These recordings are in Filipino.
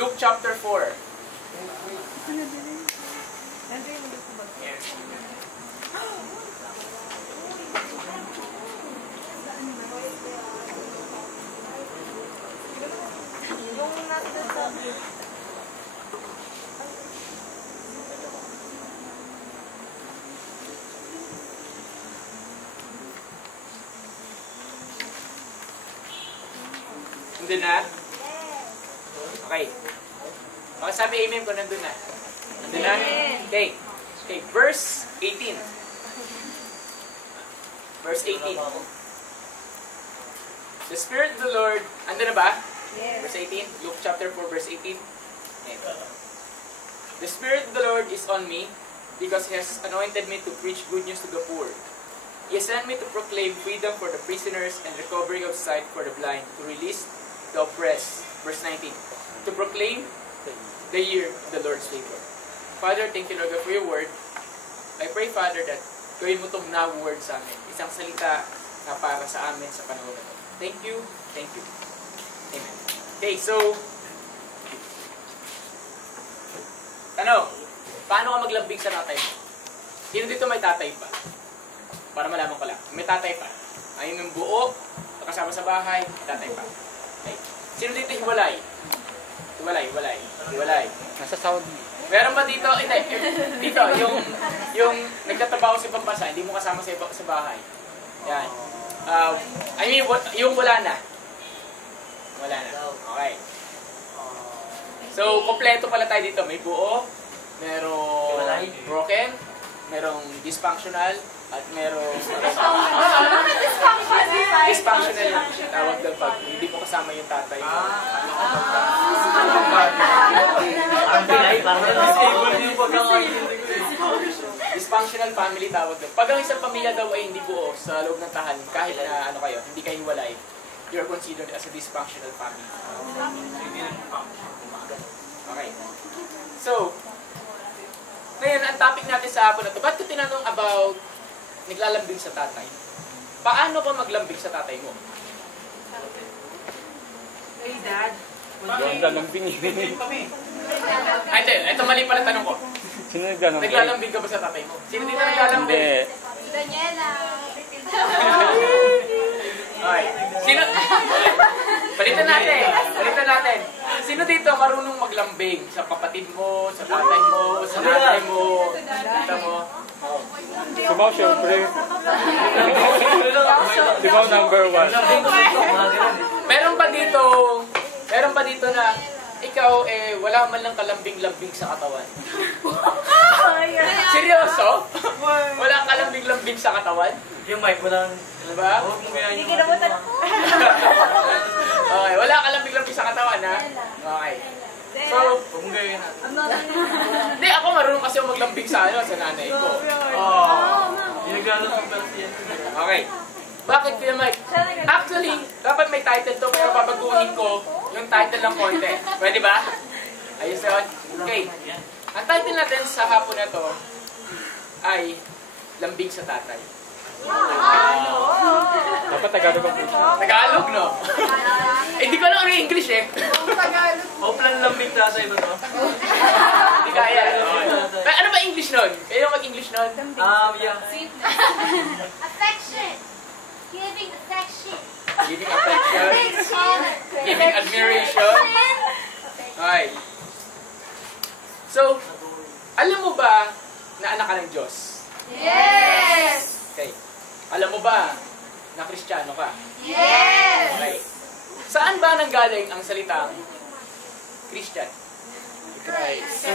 Luke chapter 4. Nandun na? Okay. Sabi amen kung nandun na. Nandun na? Okay. Okay. Verse 18. Verse 18. The Spirit of the Lord, andun na ba? Yes. Verse 18. Luke chapter 4, verse 18. Okay. The Spirit of the Lord is on me because He has anointed me to preach good news to the poor. He has sent me to proclaim freedom for the prisoners and recovery of sight for the blind, to release the oppressed. Verse 19. To proclaim the year of the Lord's favor. Father, thank you, Lord, for your word. I pray, Father, that gawin mo itong now word sa amin. Isang salita na para sa amin sa panahon na ito. Thank you. Thank you. Amen. Okay, so, paano ka maglambing sa tatay mo? Sino dito may tatay pa? Para malaman ko lang. May tatay pa. Ayun yung buo, kasama sa bahay, tatay pa. Okay. Sino dito hiwalay? Hiwalay. Nasa Saudi. Meron ba dito? Hindi. Dito, yung nagtatrabaho sa ibang bansa, hindi mo kasama sa bahay. Yan. I mean, yung wala na. Wala na. Okay. So, kompleto pala tayo dito. May buo, merong broken, merong dysfunctional, at merong dysfunctional yung tawag doon pag hindi mo kasama yung tatay mo. Dysfunctional family tawag doon. Pag ang isang pamilya daw ay hindi buo sa loob ng tahanan, kahit na kayo, hindi kayo hiwalay, you're considered as a dysfunctional family. Okay. So, ngayon, ang topic natin sa hapon na ito, ba't ko tinanong about naglalambing sa tatay? Paano ka maglambing sa tatay mo? Hey, Dad. Naglalambing. Ay, ito mali pala tanong ko. Sino naglalambing? Naglalambing ka ba sa tatay mo? Sino dito naglalambing? Hindi. Daniela. Okay. Sino? Palitan natin. Sino dito marunong maglambing? Sa kapatid mo, sa tatay mo, sa nanay mo, tita mo? Sibaw, syempre. Sibaw number 1. Meron pa dito na ikaw wala man lang kalambing-lambing sa katawan. Seryoso? Wala kang kalambing-lambing sa katawan? Yung mic mo lang. Diba? Hindi kinabutan ako. Okay, wala kang kalambing-lambing sa katawan, ha? Okay. So, Huwag mong gawin natin. hindi, ako marunong kasi maglambing sa nanay ko. Yung naglalaro ng pala siya. Okay. Bakit Kuya Mike? Actually, dapat may title to, pero babaguhin ko yung title ng konti. Pwede ba? Ayos yun? Okay. Ang title natin sa hapon na to ay Lambing sa Tatay. Dapat Tagalog ang puso. Tagalog, no? Hindi ko alam yung English eh. Oplan lambing tatay ba to? Hindi kaya. Ano ba English nun? Kayo mag-English nun? Yeah. Affection. Giving affection. Giving affection. Giving admiration. Okay. So, alam mo ba na anak ka ng Diyos? Yes. Okay. Alam mo ba na Kristiyano ka? Yes. Okay. Saan ba nanggaling ang salitang Christian? Christ. Sa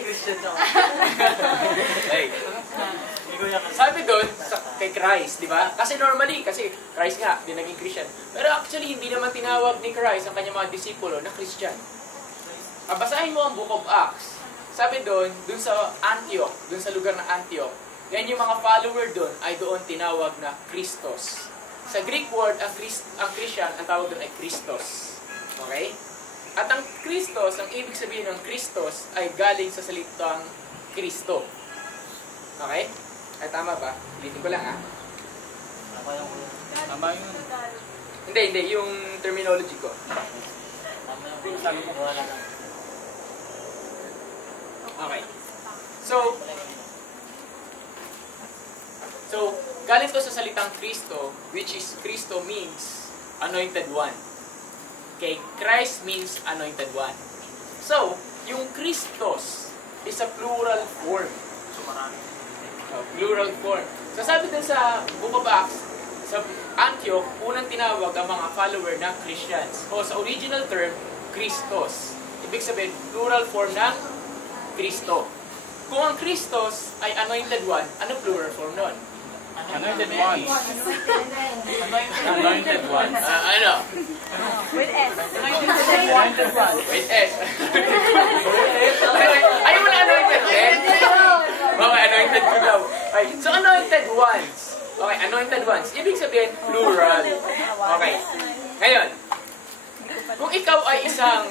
Christian ako. Okay. Sabi doon, kay Christ, di ba? Kasi normally, kasi Christ nga, din naging Christian. Pero actually, hindi naman tinawag ni Christ ang kanyang mga disipulo na Christian. Basahin mo ang Book of Acts. Sabi doon sa Antioch, doon sa lugar ng Antioch, yan yung mga follower doon ay doon tinawag na Christos. Sa Greek word, ang Christian, ang tawag doon ay Christos. Okay? At ang Christos, ang ibig sabihin ng Christos ay galing sa salitang Kristo. Okay? Ay, tama ba? Ulitin ko lang, ha? Tama yun. Hindi, yung terminology ko. Okay. So, galing to sa salitang Kristo, which is Kristo means anointed one. Okay, Christ means anointed one. So, yung Christos is a plural form. Plural form. So, sabi din sa Book of Acts, sa Antioch, unang tinawag ang mga follower ng Christians. O sa original term, Christos. Ibig sabihin, plural form ng Kristo. Kung ang Christos ay anointed one, ano plural form nun? Anointed ones. Anointed ones. Ano? With S. With S. Ayaw mo na anointed din? Okay, anointed ko daw. Okay, so anointed ones. Okay, anointed ones. Ibig sabihin, plural. Okay. Ngayon, kung ikaw ay isang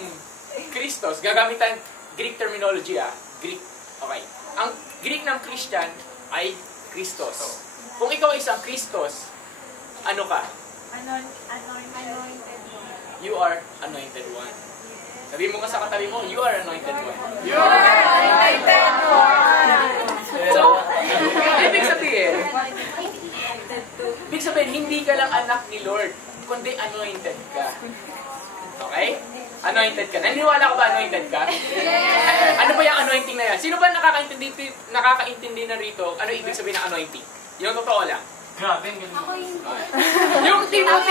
Christos, gagamitan Greek terminology Greek. Okay. Ang Greek ng Christian ay Christos. Kung ikaw ay isang Christos, ano ka? Anointed. You are anointed one. Sabihin mo ka sa katabi mo, you are anointed one. You are anointed one. So, ibig sabihin, hindi ka lang anak ni Lord, kundi anointed ka. Okay? Anointed ka. Naniniwala ka ba anointed ka? Ano ba yung anointing na yan? Sino ba nakakaintindi na rito? Ano ibig sabihin ng anointing? Yung totoo lang. Grabe, ang galing. Ako yung... Yung tipong,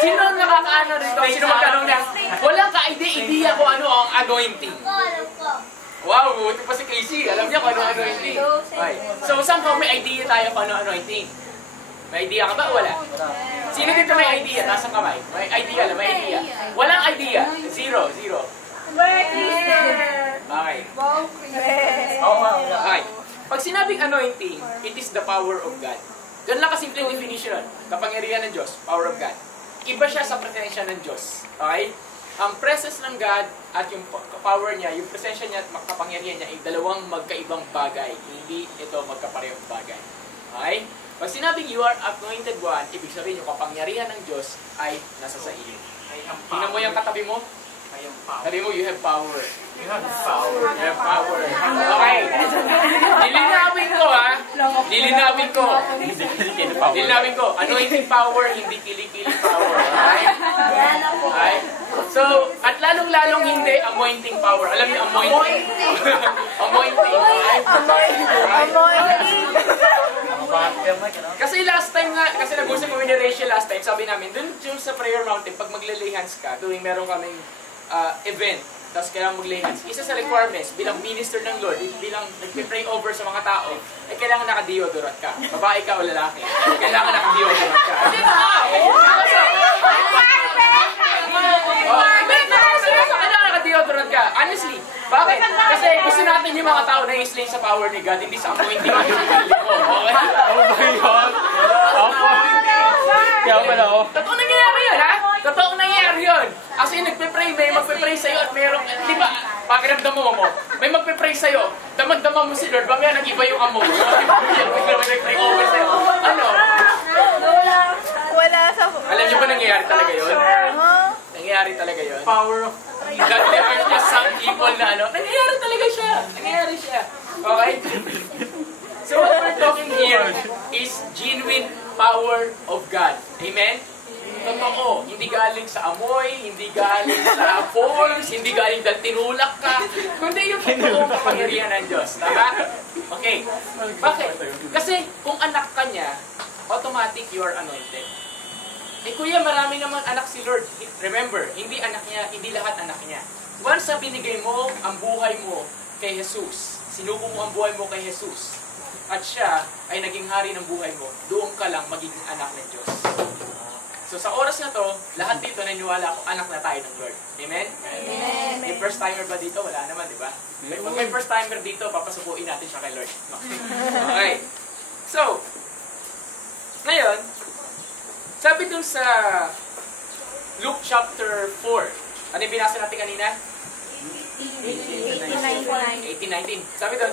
sino nakakaano rito? Sino magtanong na, walang ka-idea kung ano ang anointing. Alam ko. Wow, buti pa si Casey. Alam niya kung ano anointing. Okay. So, somehow may idea tayo kung ano anointing. May idea ka ba? Wala. Sino dito may idea? Taas ang kamay. May idea lang, may idea. Walang idea. Zero. Okay. Okay. Pag sinabing anointing, it is the power of God. Ganun lang kasimple yung definition. Kapangyarihan ng Diyos, power of God. Iba siya sa presensya ng Diyos. Okay? Ang presence ng God at yung power niya, yung presensya niya at kapangyarihan niya ay dalawang magkaibang bagay. Hindi ito magkaparehong bagay. Okay? Pag sinabing you are anointed one, ibig sabihin yung kapangyarihan ng Diyos ay nasa sa iyo. Tingnan mo yung katabi mo. Sabi mo, you have power. You have power. You have power. Okay. Lilinawin ko Lilinawin ko. Anointing power, hindi kili-kili power. Okay? Okay? So, at lalong-lalong hindi anointing power. Alam niyo, anointing. Anointing. Kasi last time nga, kasi nag-usap kami ni Rachel last time, sabi namin, dun yung sa prayer mountain, pag maglay hands ka, tuwing meron kaming event, tapos kailangan mag-lay hands. Isa sa requirements, bilang minister ng Lord, bilang nag-pray over sa mga tao, ay kailangan naka-deodorant ka. Babae ka o lalaki. Kailangan naka-deodorant ka. Hindi ba? Kailangan naka-deodorant ka. Honestly. Bakit? Kasi gusto natin yung mga tao na i-slay sa power ni God, hindi sa anointing ng sarili mo. Okay? Kaya pala ako. Totoong nangyayari yun, ha? Totoong nangyayari yun. As in, nagpe-pray, may magpe-pray sa'yo at mayroong, di ba, pakiramdam mo, may magpe-pray sa'yo, damag-dama mo si Lord, mamaya nag-iba yung amo. Di ba? May nag-pray over sa'yo. Ano? Wala sa... Alam niyo ba nangyayari talaga yun? Nangyayari talaga yun? Power of... God never just some people na ano, nangyayari talaga siya. Nangyayari siya. Okay? So what we're talking here is genuine power of God. Amen? Totoo. Hindi galing sa amoy, hindi galing sa force, hindi galing dahil tinulak ka, kundi yung totoong kapangyarihan ng Diyos. Tama? Okay. Bakit? Kasi kung anak ka niya, automatic you are anointed. Eh kuya, marami naman anak si Lord. Remember, hindi anak niya, hindi lahat anak niya. Once na binigay mo ang buhay mo kay Jesus, sinuko mo ang buhay mo kay Jesus, at siya ay naging hari ng buhay mo, doon ka lang magiging anak ng Diyos. So sa oras na to, lahat dito naniniwala ako, anak na tayo ng Lord. Amen? Amen. May first timer ba dito? Wala naman, di ba? Kung may first timer dito, papasubuin natin siya kay Lord. Okay. So, ngayon, sabi dun sa Luke chapter 4, ano yung binasa natin kanina? 18:19. Sabi dun,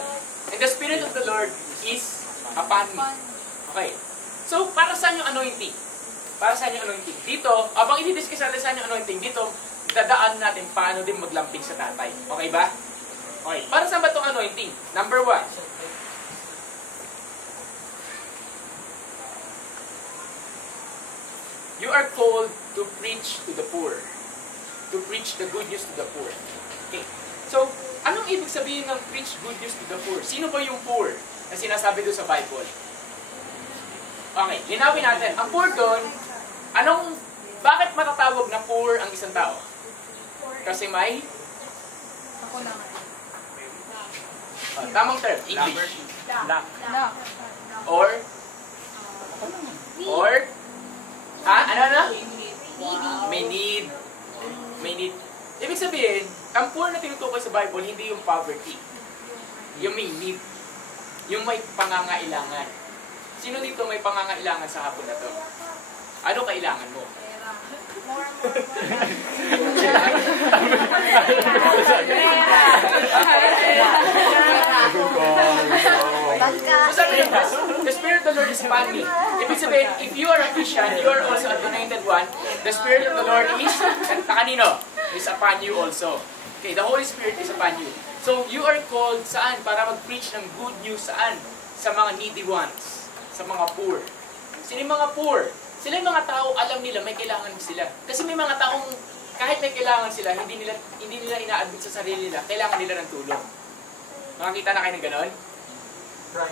and the Spirit of the Lord is upon me. Okay. So, para saan yung anointing? Para saan yung anointing? Dito, abang i-discuss natin saan yung anointing, dito, dadaan natin paano din maglamping sa tatay. Okay ba? Okay. Para saan ba itong anointing? Number 1. You are called to preach to the poor. To preach the good news to the poor. Okay. So, anong ibig sabihin ng preach good news to the poor? Sino ba yung poor na sinasabi doon sa Bible? Okay, linawin natin. Ang poor doon, bakit matatawag na poor ang isang tao? Kasi may? Tamang term, English. Lack. No. Or? Ano na? May need. May need. Ibig sabihin, ang poor na tinutukoy sa Bible, hindi yung poverty. Yung may need. Yung may pangangailangan. Sino dito may pangangailangan sa hapon na to? Ano kailangan mo? So sabi niya, the Spirit of the Lord is upon me. Ibig sabihin, if you are a Christian, you are also an anointed one, the Spirit of the Lord is, kanino? Is upon you also. Okay, the Holy Spirit is upon you. So, you are called saan? Para mag-preach ng good news saan? Sa mga needy ones. Sa mga poor. Sino yung mga poor? Sila yung mga tao, alam nila may kailangan sila. Kasi may mga taong, kahit may kailangan sila, hindi nila ina-admit sa sarili nila, kailangan nila ng tulong. Nakakita na kayo ng ganon?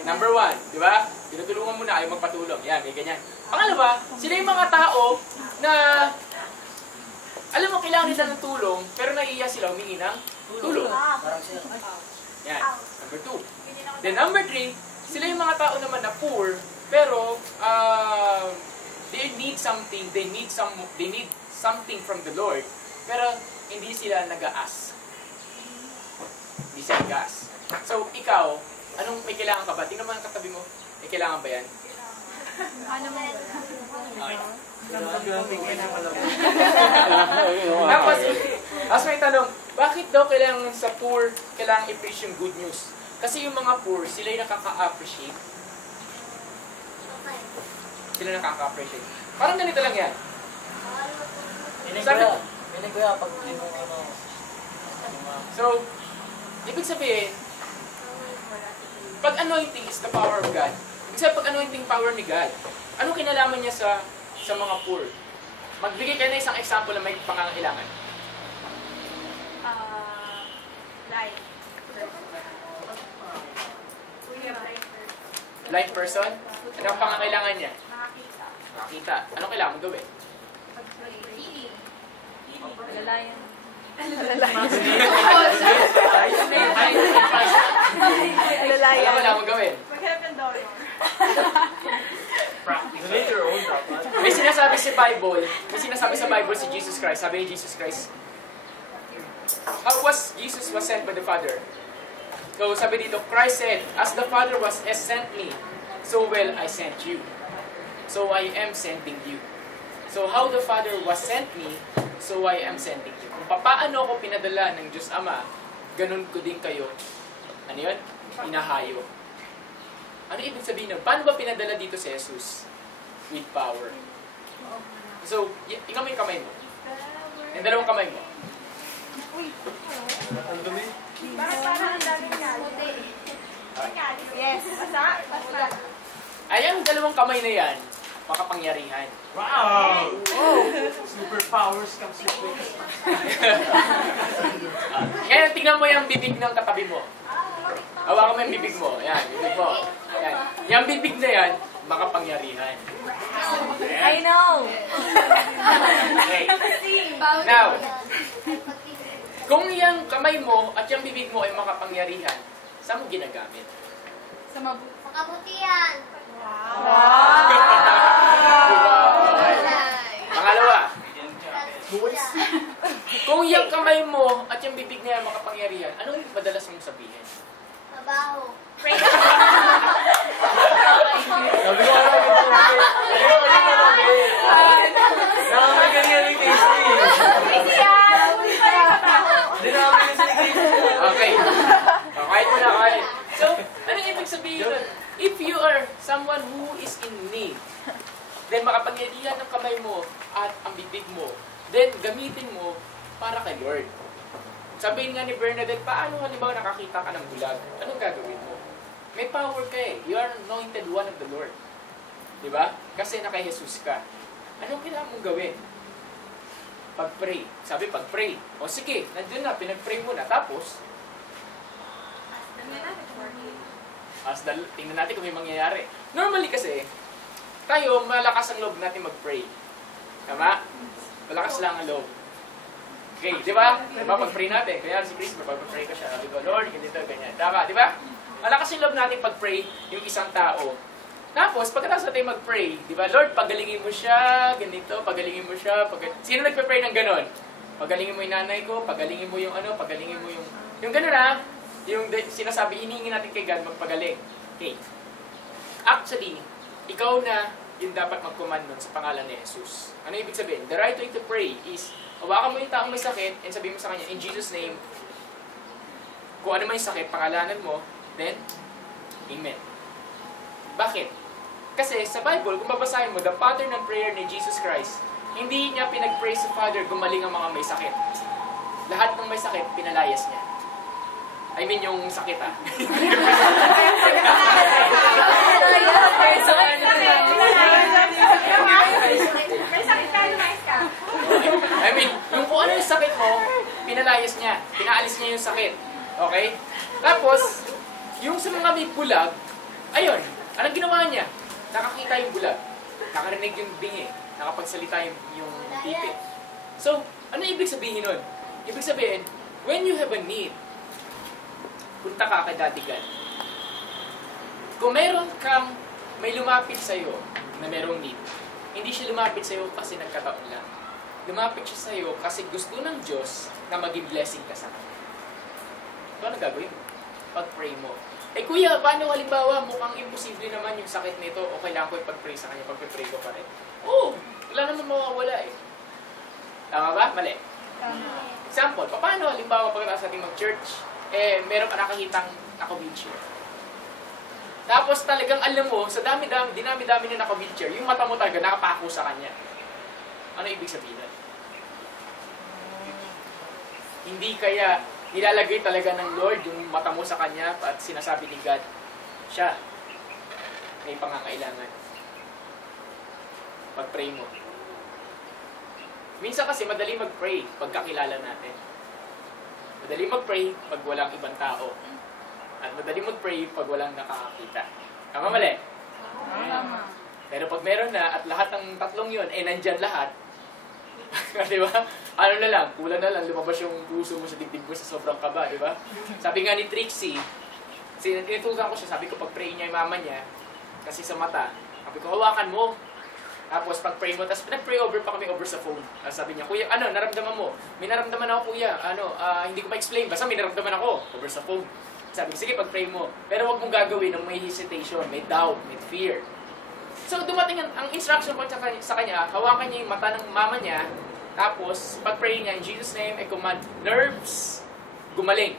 Number 1, di ba? Tinutulungan mo na kayo magpatulong. Yan, may ganyan. Pangalawa, sila yung mga tao na alam mo, kailangan nila ng tulong, pero naiiya sila humingi ng tulong. Yan, number 2. Then number 3, sila yung mga tao naman na poor, pero they need something, they need something from the Lord, pero hindi sila nag-a-ask. Hindi sila nag-a-ask. So, ikaw, anong may kailangan ka ba? Tingnan mo ang katabi mo. May kailangan ba yan? Ano mo? Okay. Tapos may tanong, bakit daw kailangan sa poor, kailangan i-preach yung good news? Kasi yung mga poor, sila yung nakaka-appreciate. Sila nakaka-appreciate. Parang ganito lang yan. So, ibig sabihin, pag anointing is the power of God. Ibig sabihin, pag anointing power ni God, anong kinalaman niya sa mga poor? Magbigay kayo na isang example na may pangangailangan. Blind person? Anong pangangailangan niya? Makita. Anong kailangan mo gawin? Lalayan. Ano kailangan mo gawin? Mag-heaven door. May sinasabi sa Bible si Jesus Christ. Sabi ni Jesus Christ, how was Jesus was sent by the Father? So sabi dito, Christ said, as the Father has sent me, so will I send you. So I am sending you. So how the Father was sent me, so I am sending you. Kung paano ako pinadala ng Diyos Ama, ganun ko din kayo. Ano yun? Inahayo. Ano ibig sabihin nun? Paano ba pinadala dito si Jesus? With power. So, ikaw mo yung kamay mo. Yung dalawang kamay mo. Parang ang dami niya. Yes. Basta? Basta. Ayan, dalawang kamay na yan, makapangyarihan. Wow! Oh! Superpowers comes with it. Ngayon, tingnan mo yung bibig ng katabi mo. Hawakan mo yung bibig mo. Yan, bibig mo. Yan. Yung bibig na yan, makapangyarihan. I know. Okay. Now, kung yung kamay mo at yung bibig mo ay makapangyarihan, saan mo ginagamit? Sa mabuti. Makabutihan. Pangalawa, kung yung kamay mo at yung bibig niya makapangyarihan, anong madalas mong sabihin? Mabaho. Sabi ko Okay. Kahit mo na, kahit. So, anong ibig sabihin nun? If you are someone who is in need, then makapangyarihan ng kamay mo at ang bibig mo, then gamitin mo para kay Lord. Sabihin nga ni Bernadette, paano halimbawa nakakita ka ng bulag? Anong gagawin mo? May power ka eh. You are anointed one of the Lord. Diba? Kasi na kay Jesus ka. Anong kailangan mong gawin? Pag-pray. Sabi, pag-pray. O sige, nandun na, pinag-pray mo na. Tapos, tingnan natin kung may mangyayari. Normally kasi, tayo, malakas ang loob natin mag-pray. Tama? Malakas lang ang loob. Okay, di ba? Diba, pag-pray natin. Kaya si Chris, pag-pray ko siya. Sabi ko, Lord, ganito, ganyan. Tama, di ba? Malakas yung loob natin pag-pray yung isang tao. Tapos, pagkatapos natin mag-pray, di ba, Lord, pagalingin mo siya, ganito, pagalingin mo siya. Sino nagpe-pray ng ganon? Pagalingin mo yung nanay ko, pagalingin mo yung ano, pagalingin mo yung... Yung ganon ha, yung sinasabi, hinihingi natin kay God magpagaling. Okay. Actually, ikaw na yung dapat mag-command nun sa pangalan ni Jesus. Ano ibig sabihin? The right way to pray is, hawakan mo yung taong may sakit and sabihin mo sa kanya, in Jesus' name, kung ano man yung sakit, pangalanan mo, then, Amen. Bakit? Kasi sa Bible, kung babasahin mo, the pattern ng prayer ni Jesus Christ, hindi niya pinag-pray sa Father gumaling ang mga may sakit. Lahat ng may sakit, pinalayas niya. I mean, yung sakit ha. I mean, yung kung ano yung sakit mo, pinalayas niya. Pinaalis niya yung sakit. Okay? Tapos, yung sa mga may bulag, ayun, anong ginawa niya? Nakakita yung bulag. Nakarinig yung bingi. Nakapagsalita yung tipi. So, ano ibig sabihin nun? Ibig sabihin, when you have a need, punta ka kay Daddy God. Kung meron kang may lumapit sa'yo na merong need, hindi siya lumapit sa'yo kasi nagkataon lang. Lumapit siya sa'yo kasi gusto ng Diyos na maging blessing ka sa kanya. So, ano gagawin mo? Pag-pray mo. Eh kuya, paano halimbawa mukhang imposible naman yung sakit nito o kailangan ko ipag-pray sa kanya, pag-pray ko pa rin? Oo, wala naman mawawala eh. Tama ba? Mali. Example, paano halimbawa pagkatapos natin mag-church, eh meron ka nakakitang naka-wheelchair. Tapos talagang alam mo, sa dinami-dami na naka-wheelchair, yung mata mo talaga nakapako sa kanya. Ano ibig sabihin nun? Hindi kaya nilalagay talaga ng Lord yung mata mo sa kanya at sinasabi ni God, siya may pangangailangan. Pag-pray mo. Minsan kasi madali mag-pray pagkakilala natin. Madali mag-pray pag walang ibang tao. At madali mag-pray pag walang nakakakita. Tama mali? Tama. Pero pag meron na at lahat ng tatlong yun, eh nandyan lahat. Di ba? Ano na lang, kulang na lang, lumabas yung puso mo sa dibdib mo sa sobrang kaba, di ba? Sabi nga ni Trixie, tinutulungan ko siya, sabi ko pag-pray niya yung mama niya, kasi sa mata, sabi ko hawakan mo. Tapos pag-pray mo, tapos pinag-pray over pa kami over sa phone. Sabi niya, kuya, ano, naramdaman mo? May naramdaman ako, kuya. Hindi ko ma-explain. Basta may naramdaman ako over sa phone. Sabi ko, sige, pag-pray mo. Pero huwag mong gagawin ng may hesitation, may doubt, may fear. So, dumating ang instruction ko sa kanya, hawakan niya yung mata ng mama niya, tapos, pag-pray niya, in Jesus' name, I command nerves, gumaling.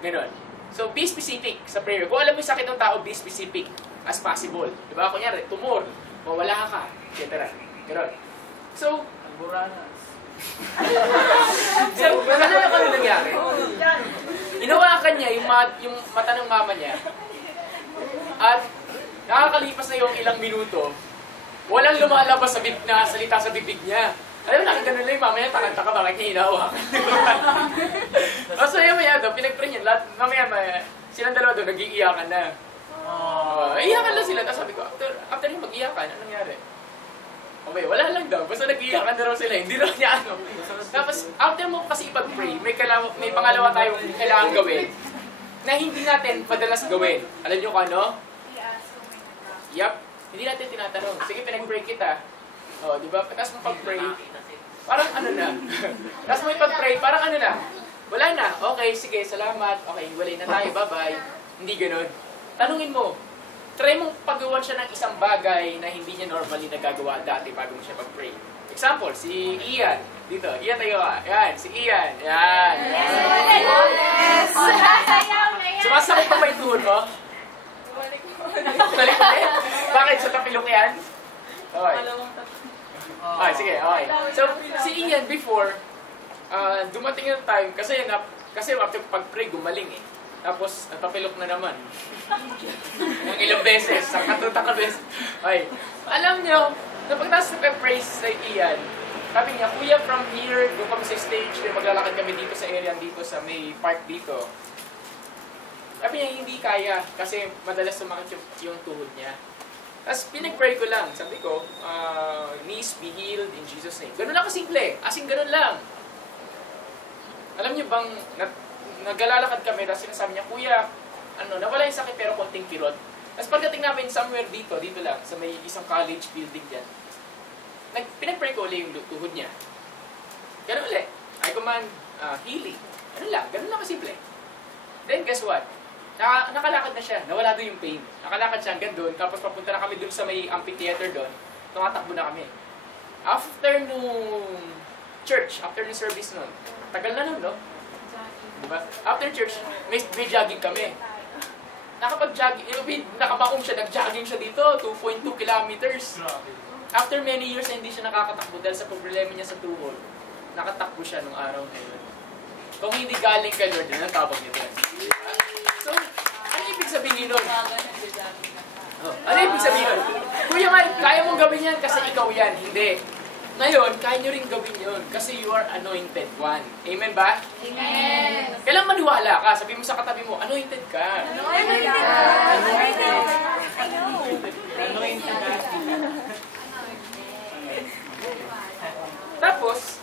Ganon. So, be specific sa prayer. Kung alam mo yung sakit ng tao, be specific as possible. Diba? Kunyari, tumor, mawala ka, etc. Ganon. So, so, ano na kami nangyari? Inawakan niya yung mata ng mama niya, at nakakalipas na yung ilang minuto, walang lumalabas na salita sa bibig niya. Alam mo, nakagano lang yung mama niya, takanta ka, bakit niya hinahawakan? So, maya daw, pinag-pray niya. Mamaya, silang dalawa doon, nag-iiyakan na. Iyakan lang sila. Tapos sabi ko, after yung mag-iyakan, anong nangyari? Okay, wala lang daw. Basta nag-iiyakan na raw sila. Hindi raw niya ano. Tapos, after mo kasi ipag-pray, may pangalawa tayong kailangan gawin na hindi natin madalas gawin. Alam niyo kung ano? Yup. Hindi natin tinatanong. Sige, pinag-pray kita. O, di ba? Tapos mo pag-pray, parang ano na. Tapos mo ipag-pray, parang ano na. Wala na. Okay, sige, salamat. Okay, walay na tayo. Bye-bye. Hindi ganun. Tanungin mo. Try mong pagawan siya ng isang bagay na hindi niya normally nagagawa dati bago mo siya pag-pray. Example, si Ian. Dito. Ian tayo ka. Yan, si Ian. Yan. Yes! Sumasakit pa ba yung tuhod mo? Balik ulit? Bakit? Sa tapilok yan? Okay. Okay, sige. Okay. So, si Ian before, dumating yung time, kasi after pag-pray, gumaling eh. Tapos, napapilok na naman. Ng ilang beses, sa katuta beses. Ay, alam nyo, napagtas na praise sa Ian, sabi niya, Kuya, from here, doon kami sa stage, maglalakad kami dito sa area, dito sa may park dito. Sabi niya, hindi kaya, kasi madalas sumakit yung tuhod niya. Tapos, pinag-pray ko lang. Sabi ko, knees be healed in Jesus' name. Ganun lang kasimple. As in, ganun lang. Alam niyo bang, naglalakad kami, tapos sinasabi niya, Kuya, nawala yung sakit pero konting kirot. Tapos pagdating namin somewhere dito lang, sa may isang college building dyan, pinag-pray ko ulit yung tuhod niya. Ganun ulit. I command healing. Ganun lang kasimple. Then guess what? Nakalakad na siya, nawala doon yung pain. Nakalakad siya hanggang doon, tapos papunta na kami doon sa may amphitheater doon, tumatakbo na kami. After nung church, after nung service noon, tagal na nun, no? Diba? After church, may jogging kami. Nakapag-jogging, nakabaong siya, nag-jogging siya dito, 2.2 kilometers. After many years na hindi siya nakakatakbo dahil sa problema niya sa tuhod, nakatakbo siya nung araw na yun. Kung hindi galing kay Lord, yun ang tawag niya doon. So, ano ibig sabihin nun? Ano ibig sabihin nun? Kuya Mike, kaya mong gawin yan kasi ikaw yan. Hindi. Ngayon, kaya nyo rin gawin yun kasi you are anointed one. Amen ba? Amen. Kailang maniwala ka. Sabi mo sa katabi mo, anointed ka. Anointed ka. Anointed ka. Tapos,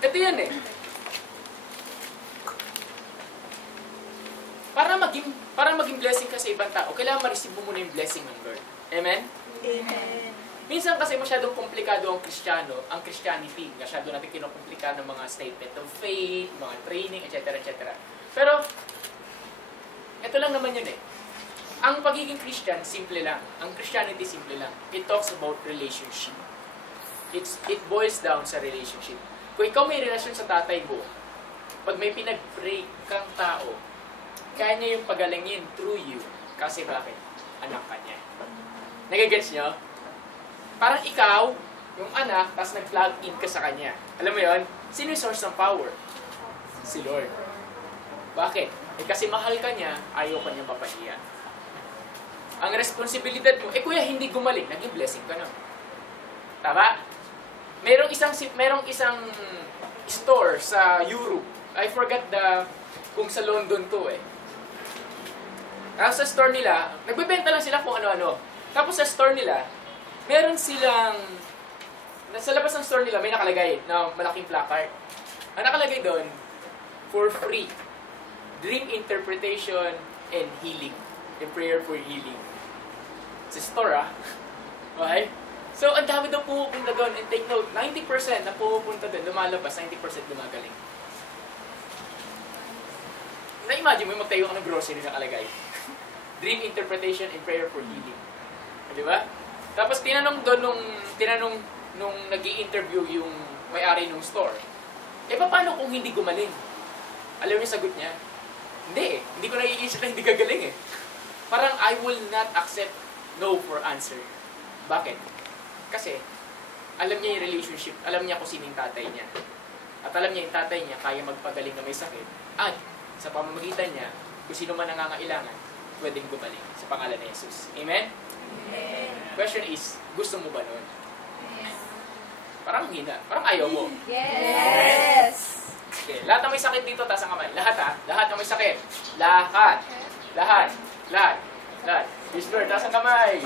ito yan eh. Para maging blessing ka sa ibang tao, kailangan ma-receive mo muna yung blessing ng Lord. Amen? Amen. Minsan kasi masyadong komplikado ang Christianity. Masyado natin kinukomplika ng mga statement of faith, mga training, etc. etc. Pero, ito lang naman yun eh. Ang pagiging Christian, simple lang. Ang Christianity, simple lang. It talks about relationship. It boils down sa relationship. Kung ikaw may relasyon sa tatay mo, pag may pinag-break kang tao, kaya niya yung pagalingin through you. Kasi bakit? Anak ka niya. Nagigets niyo? Parang ikaw, yung anak, tapos nag-plug in ka sa kanya. Alam mo yun? Sino yung source ng power? Si Lord. Bakit? Kasi mahal ka niya, ayaw ka niya mapahiya. Ang responsibilidad mo, kuya, hindi gumaling, naging blessing ka na. Tama? Merong isang store sa Europe. I forgot kung sa London to eh. Tapos sa store nila, nagbebenta lang sila kung ano-ano. Tapos sa store nila, meron silang, sa labas ng store nila, may nakalagay na malaking placard. Ang nakalagay doon, for free, dream interpretation and healing. And prayer for healing. Sa store Okay? So, ang dami daw pumupunta doon. And take note, 90% na pumupunta doon, lumalabas, 90% gumagaling. Na-imagine mo, magtayo ka ng grocery na nakalagay. Dream interpretation and prayer for healing. Di ba? Tapos tinanong nung nag-i-interview yung may-ari ng store, paano kung hindi gumaling? Alam niyo sagot niya? Hindi eh. Hindi ko naiisip na hindi gagaling eh. Parang I will not accept no for answer. Bakit? Kasi, alam niya yung relationship, alam niya kung sino yung tatay niya. At alam niya yung tatay niya kaya magpagaling na may sakit. At sa pamamagitan niya, kung sino man nangangailangan, pwedeng gumaling sa pangalan ni Jesus. Amen? Amen. Question is, gusto mo ba nun? Parang hina. Parang ayaw mo. Yes. Okay. Lahat ng may sakit dito, taas ang kamay. Lahat Lahat ng may sakit. Lahat. Yes, Lord, taas ang kamay.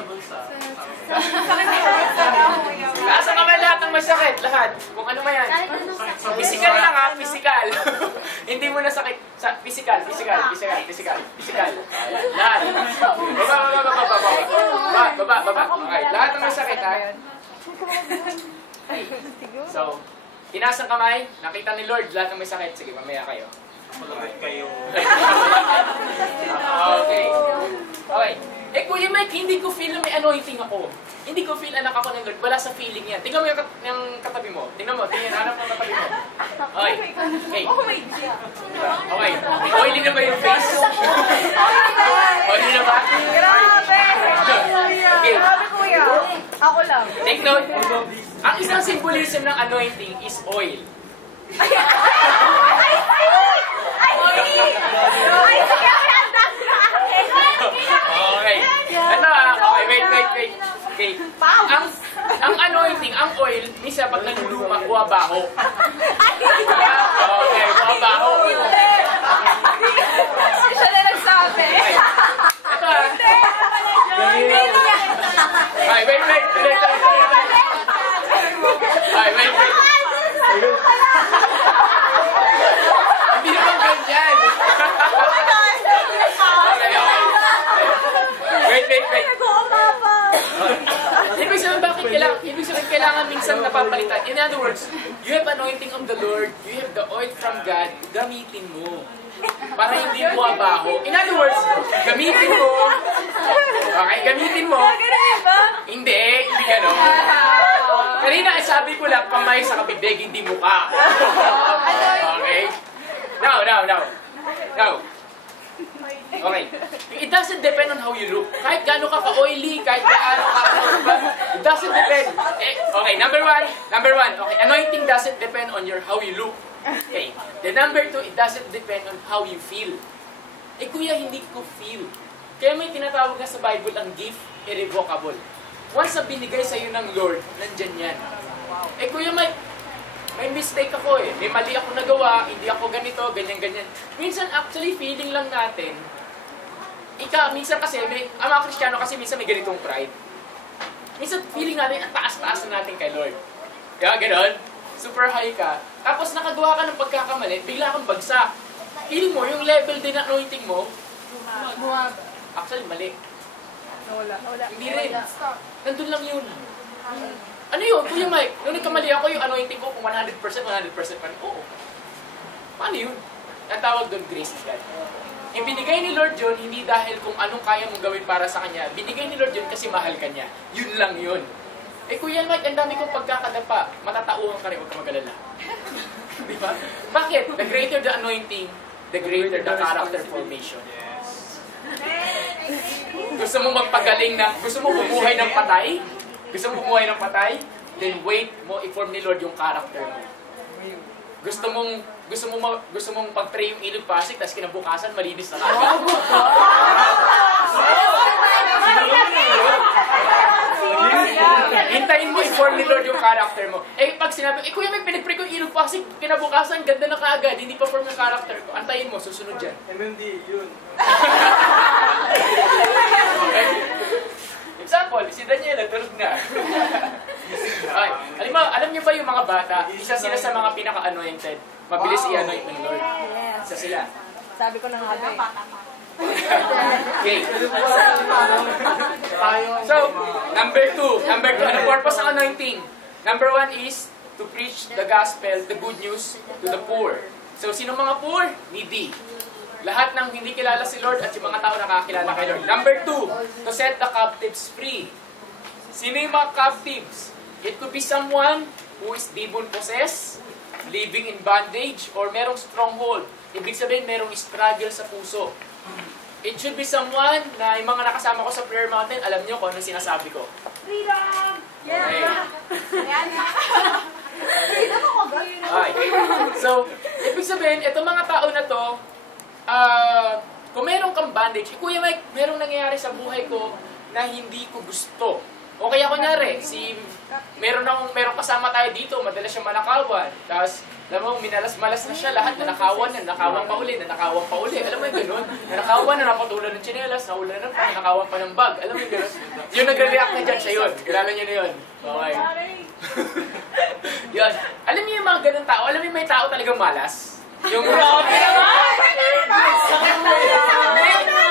Taas ang kamay lahat ng may sakit. Lahat. Kung ano man yan. Physical lang physical. Hindi mo na sakit. Physical. Lahat. Baba. Okay. Lahat ng may sakit So, tinaas ang kamay, nakita ni Lord lahat ng may sakit. Sige, mamaya kayo. Malapit kayo. Okay. Kuya Mike, hindi ko feel na may anointing ako. Hindi ko feel anak ako ng Lord. Wala sa feeling yan. Tingnan mo yung katabi mo. Tingnan mo, hanap mo katabi mo. Okay. Oh my God. Okay. Oily na ba yung face? Oily na ba? Grabe. Okay. Grabe, kuya. Ako lang. Take note. Ang isang symbolism ng anointing is oil. Ay, sige, handa na akin. Okay. Ito okay, wait. Okay. Ang anointing, ang oil, minsan pag naluluma, buwabaho. Okay, buwabaho. Siya na nagsabi. Ito Ay, wait. Ay, wait. Hindi naman ganyan. Okay. Wait. Ibig sabihin kailangan minsan napapalitan. In other words, you have anointing of the Lord, you have the oil from God, gamitin mo. Para hindi buwabaho. In other words, gamitin mo. Okay, gamitin mo. Hindi gano'n. Kanina, sabi ko lang, kamay sa kabibig, hindi mukha. Okay? Now. Okay. It doesn't depend on how you look. Kahit gaano ka ka-oily, kahit gaano ka it doesn't depend. Okay, number one. Okay, anointing doesn't depend on how you look. Okay. The number two, it doesn't depend on how you feel. Kuya, hindi ko feel. Kaya may tinatawag na sa Bible ang gift irrevocable. Once na binigay sa'yo ng Lord, nandyan yan. Kuya, may mistake ako eh. May mali ako nagawa, hindi ako ganito, ganyan. Minsan, actually, feeling lang natin, minsan kasi, ang mga Kristiyano kasi minsan may ganitong pride. Minsan, feeling natin, ang taas-taas na natin kay Lord. Kaya gano'n, super high ka. Tapos nakagawa ka ng pagkakamali, bigla kang bagsak. Feeling mo, yung level din ng anointing mo, actually, mali. Nawala. Hindi rin. Nandun lang yun. Ano yun? Kuya Mike, nung nagkamali ako yung anointing ko kung 100% pa rin. Oo. Paano yun? Ang tawag doon, grace of God. Ibinigay ni Lord yun, hindi dahil kung anong kaya mong gawin para sa Kanya. Binigay ni Lord yun kasi mahal ka niya. Yun lang yun. Kuya Mike, ang dami kong pagkakadapa. Matatauhan ka rin, huwag ka mag-alala. Di ba? Bakit? The greater the anointing, the greater the character formation. Gusto mo magpagaling na, gusto mo bumuhay ng patay? Then wait mo, i-form ni Lord yung character mo. Gusto mong pag-pray yung ilog pasig, tapos kinabukasan, malinis na kagad. Hintayin mo, i-form ni Lord yung character mo. Pag sinabi, kuya, may pinag-pray ko yung ilog pasig, kinabukasan, ganda na kaagad, hindi pa form yung character ko. Antayin mo, susunod dyan. MMD, yun. Example, si Daniela, tulog na. Okay. Alam niyo ba yung mga bata, isa sila sa mga pinaka-anointed. Mabilis i-anoint ng Lord. Isa sila. Sabi ko na nga ba Okay. So, number two, ano purpose ng anointing? Number one is to preach the gospel, the good news to the poor. So, sino mga poor? Needy. Lahat ng hindi kilala si Lord at yung mga tao nakakilala kay Lord. Number two, to set the captives free. Sino yung mga captives? It could be someone who is demon-possessed, living in bondage, or merong stronghold. Ibig sabihin, merong struggle sa puso. It should be someone na yung mga nakasama ko sa prayer mountain, alam nyo kung ano sinasabi ko. Freedom! Okay. Freedom ako ba? Okay. So, ibig sabihin, itong mga tao na to, kung meron kang bandage, Kuya Mike, merong nangyayari sa buhay ko na hindi ko gusto. O kaya kunyari, meron kasama tayo dito, madalas siya manakawan. Tapos, alam mo, minalas-malas na siya lahat, nanakawan pa uli. Alam mo yung ganun? Nanakawan na, napatulan ng tsinelas, naulan na pa, nanakawan pa ng bag. Alam mo yung ganun? Yung nagre-react na dyan, siya yun. Kilala niyo na yun. Okay. Yun. Alam niyo yung mga ganun tao? Alam niyo may tao talagang malas? Yung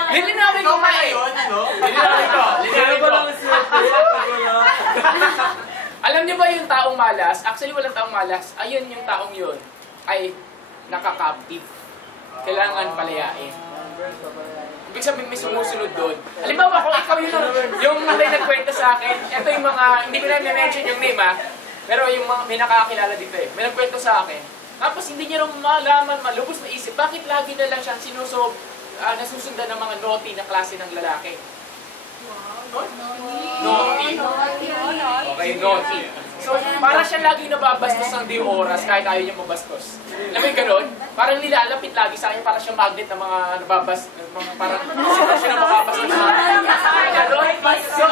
lilinawin ko pa eh. Lilinawin ko. Alam niyo ba yung taong malas? Actually, walang taong malas. Ayun yung taong yun ay nakakaptive. Kailangan palayain. Ibig sabihin may sumusunod doon. Halimbawa, kung ikaw yung may nagkwento sa akin, ito yung mga, hindi ko na mention yung name pero yung mga, may nakakakilala dito eh. May nagkwento sa akin. Tapos hindi niya rin malaman, malubos na isip, bakit lagi na lang siyang nasusundan ng mga naughty na klase ng lalaki? Naughty. Okay, naughty. So, para siya lagi nababastos ng di oras kahit ayaw niya mabastos. Alam mo yung ganun? Parang nilalapit lagi sa kanya, parang siya magnet ng mga parang siya na makabastos ng mga ganun. So,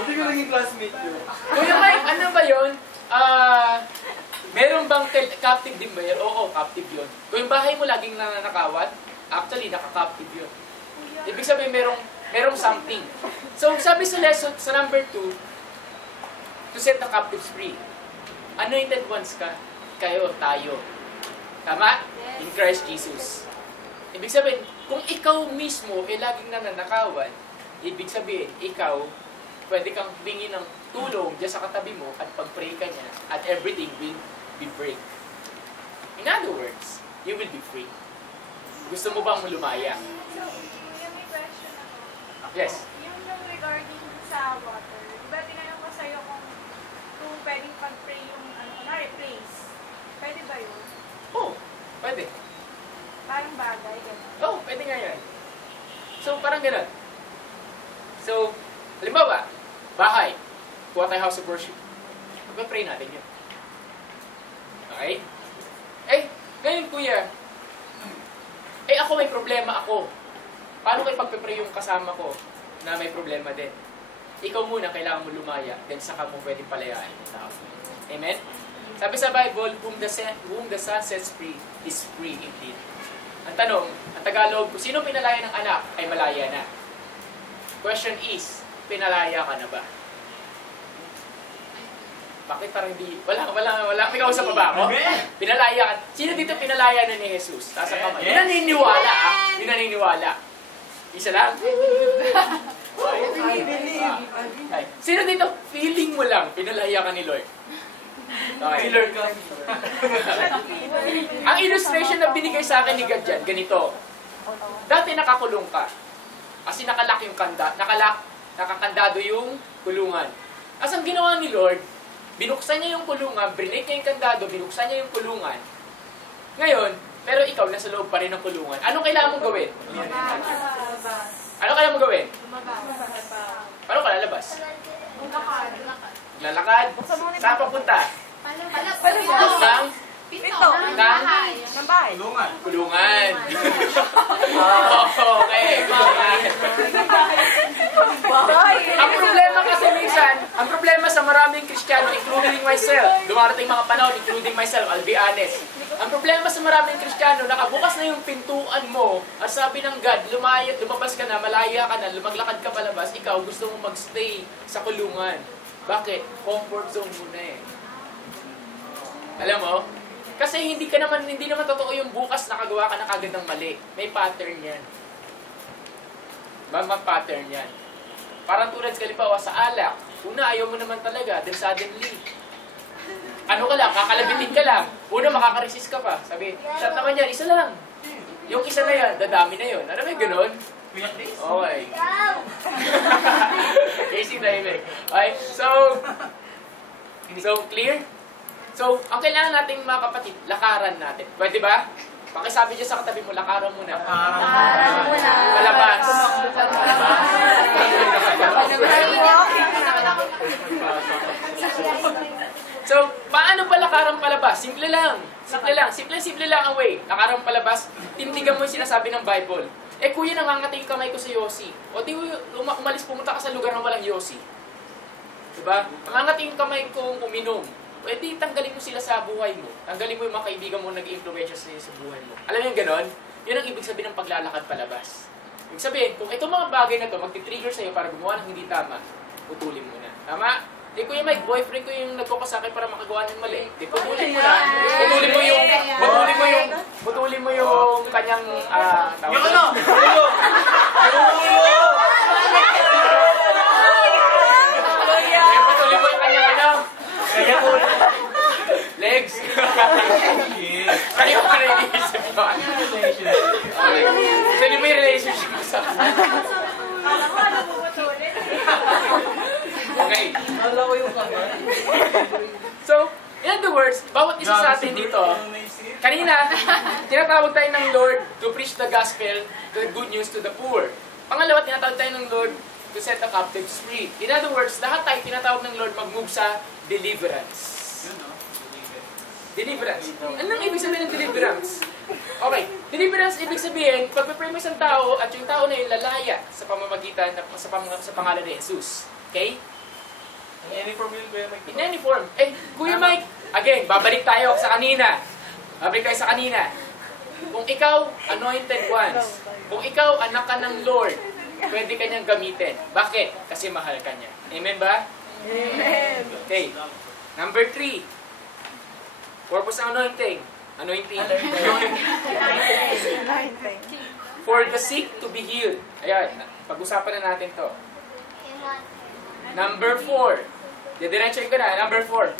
Hindi ko naging classmate yun. Kuya Mike, ano ba yun? Meron bang captive din ba yun? Oo, captive yun. Kung yung bahay mo laging nananakawat, actually, naka-captive yun. Ibig sabihin, merong something. So, sabi sa lesson, sa number 2, to set the captives free. Anointed ones ka. Kayo, tayo. Tama? In Christ Jesus. Ibig sabihin, kung ikaw mismo ay laging nananakawan, ibig sabihin, ikaw, pwede kang humingi ng tulong dyan sa katabi mo at pag-pray ka niya at everything will be break. In other words, you will be free. Gusto mo bang lumaya? So, yung may question ako. Yes. Yung regarding sa water, di ba tinanong ko sa'yo kung pwedeng pag-pray yung, kunwari, praise. Pwede ba yun? Oo, pwede. Parang bagay, gano'n. Oo, pwede nga yan. So, parang gano'n. So, halimbawa, bahay. Kuha tayo house of worship. Mag-pray natin yun. Okay? Eh, ngayon kuya, ako may problema ako. Paano kayo pagpe-pray yung kasama ko na may problema din? Ikaw muna, kailangan mo lumaya, then saka mo pwedeng palayaan yung tao. Amen? Sabi sa Bible, whom the Son sets free is free indeed. Ang tanong, ang Tagalog, kung sino pinalaya ng anak, ay malaya na. Question is, pinalaya ka na ba? Bakit parang hindi, wala, may kausap pa ba ako? Pinalaya ka. Sino dito pinalaya na ni Jesus? Nasa kamay. Hindi naniniwala Hindi naniniwala. Isa lang. Ay, sino dito, feeling mo lang, pinalaya ka ni Lord? Okay. Ang illustration na binigay sa akin ni God dyan, ganito. Dati nakakulong ka. Kasi nakalak yung nakakandado yung kulungan. As ang ginawa ni Lord, binuksan niya yung kulungan, brinake niya yung kandado, binuksan niya yung kulungan. Ngayon, pero ikaw nasa loob pa rin ng kulungan. Anong kailangan mong gawin? Ano kailangan mong gawin? Paano ka lalabas? Lalakad? Saan papunta? Ng? Pito. Ng bahay. kulungan. Okay, kulungan. Ang problema kasi minsan, ang problema sa maraming Kristiyano, including myself, dumarating mga panahon, including myself, I'll be honest. Ang problema sa maraming Kristiyano, nakabukas na yung pintuan mo, at sabi ng God, lumabas ka na, malaya ka na, lumaglakad ka palabas, ikaw gusto mo magstay sa kulungan. Bakit? Comfort zone mo na eh. Alam mo? Kasi hindi naman totoo yung bukas nakagawa ka na kagad ng mali. May pattern yan. May pattern yan. Parang tulad sa kalipawa sa alak. Una, ayaw mo naman talaga. Then suddenly, ano ka lang, kakalabitin ka lang. Una, makakaresist ka pa. Sabi, shot naman yan, isa lang. Yung isa na yan, dadami na yun. Ano ba yung ganun? Okay. Casey Daimik. Okay, so, clear? So, ang kailangan nating mga kapatid, lakaran natin. Pwede ba? Pakisabi dyan sa katabi mo, lakaran muna. Palabas. So, paano ba lakaran palabas? Simple lang. Simple lang ang way. Lakaran palabas, tindigan mo yung sinasabi ng Bible. Eh, kuya, nangangating kamay ko sa Yossi. O di umalis, pumunta ka sa lugar na walang Yossi. Diba? Nangangating kamay kong uminom. Eh di, tanggalin mo sila sa buhay mo. Tanggalin mo yung mga kaibigan mo nag-i-influensya sa buhay mo. Alam mo yung ganon? Yun ang ibig sabihin ng paglalakad palabas. Ibig sabihin, kung itong mga bagay na to magti-trigger sa'yo para gumawa ng hindi tama, putulin mo na. Tama? Di Kuya Mike, boyfriend ko yung nagkukasakit para makagawa ng mali. Di, putulin mo na. Putulin mo yung kanyang, tawag. Yung ano? Putulin mo yung kanyang ano? Legs. Kaya ka na-iisip mo. Sali mo yung relationship mo sa okay. So, in other words, bawat isa sa atin dito, kanina, tinatawag tayo ng Lord to preach the gospel, the good news to the poor. Pangalawa, tinatawag tayo ng Lord to set the captives free. In other words, lahat tayo tinatawag ng Lord mag-move sa deliverance. Yun, no? Deliverance. Anong ibig sabihin ng deliverance? Okay, deliverance ibig sabihin, pag pray mo isang tao at yung tao na yung lalaya sa pamamagitan sa pangalan ni Jesus. Okay? In any form yun, Kuya Mike. In any form. Eh, Kuya Mike, again, babalik tayo sa kanina. Babalik tayo sa kanina. Kung ikaw, anointed ones, kung ikaw, anak ka ng Lord, pwede ka niyang gamitin. Bakit? Kasi mahal ka niya. Amen ba? Amen. Okay. Number 3. Purpose ng anointing. Anointing. For the sick to be healed. Ayan. Pag-usapan na natin to. Number 4. Didiretsuhin ko na. Number 4.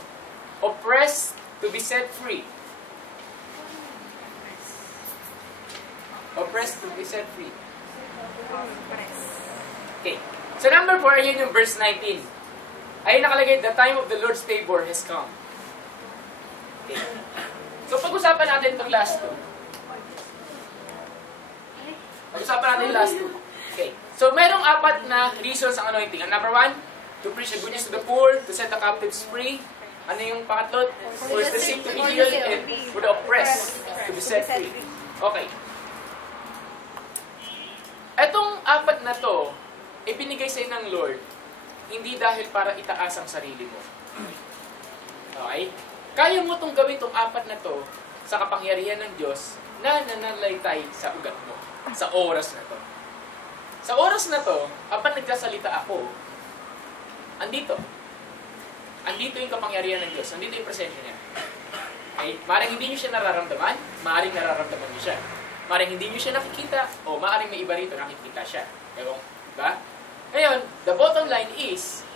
Oppressed to be set free. Oppressed to be set free. Okay. So number 4, yun yung verse 19. Ay nakalagay, the time of the Lord's favor has come. Okay. So pag-usapan natin itong last two. Pag-usapan natin yung last two. Okay. So merong 4 na reasons ang anointing. Ang number 1, to preach the good news to the poor, to set the captives free. Ano yung pangatlo? For the sick to be healed and for the oppressed to be set free. Okay. Etong 4 na to, ibinigay sa'yo ng Lord, hindi dahil para itaas ang sarili mo. Okay? Kaya mo itong gawin itong 4 na to sa kapangyarihan ng Diyos na nananalaytay sa ugat mo. Sa oras na to. Sa oras na to, kapag nagsasalita ako, andito. Andito yung kapangyarihan ng Diyos. Andito yung presensya niya. Okay? Maring hindi nyo siya nararamdaman, maring nararamdaman nyo siya. Maring hindi nyo siya nakikita, o maring may iba rito nakikita siya. Diba? Ngayon, the bottom line is,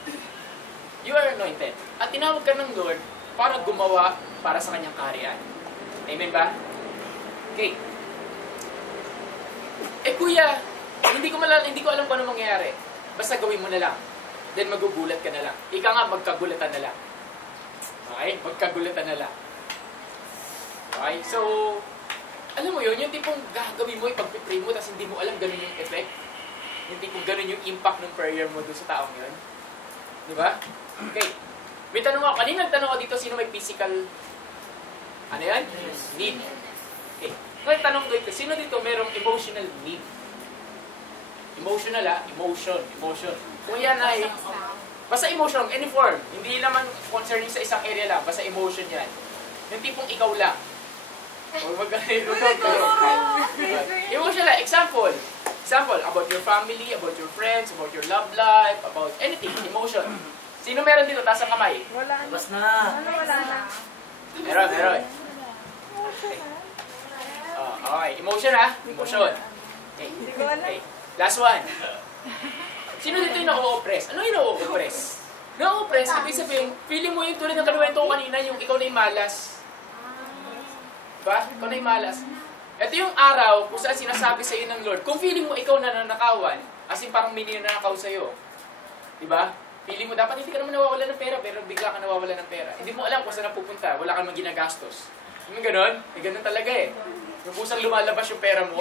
you are anointed. At tinawag ka ng Lord para gumawa para sa kanyang kaharian. Amen ba? Okay. Eh kuya, hindi ko alam kung ano mangyayari. Basta gawin mo na lang. Then magugulat ka na lang. Ika nga, magkagulatan na lang. Okay? Magkagulatan na lang. Okay? So, alam mo yun, yung tipong gagawin mo, ipag-pray mo, tapos hindi mo alam ganun yung effect. Yung tipong ganun yung impact ng prayer mo doon sa taong yun. Di ba? Okay. May tanong ako, kanina nagtanong ako dito, sino may physical, ano yan? Need. Okay. Ngayon tanong ko dito, sino dito merong emotional need? Emotional emotion. Kung yan ay, basta emotion, any form. Hindi naman concerning sa isang area lang, basta emotion yan. Yung tipong ikaw lang. Huwag magkano emotional lang. Example, about your family, about your friends, about your love life, about anything, emotion. Sino meron dito? Taas ang kamay. Wala na. Bas na. Wala na. Meron. Okay. Okay. Emotion ha? Emotion. Okay. Hindi ko alam. Okay. Last one. Sino dito yung na-o-oppress? Ano yung na-o-oppress? Na-o-oppress, ibig sabihin, feeling mo yung tulad ng kanuwento ko kanina, yung ikaw na yung malas. Diba? Ikaw na yung malas. Ito yung araw kung saan sinasabi sa iyo ng Lord, kung feeling mo ikaw na nanakawan, as in parang may ninanakaw sa iyo. Diba? Feeling mo, dapat hindi ka naman nawawala ng pera, pero bigla ka nawawala ng pera. Hindi mo alam kung saan napupunta, wala kang maginagastos. Yung ganon? Eh, ganon talaga eh. Yung kusang lumalabas yung pera mo,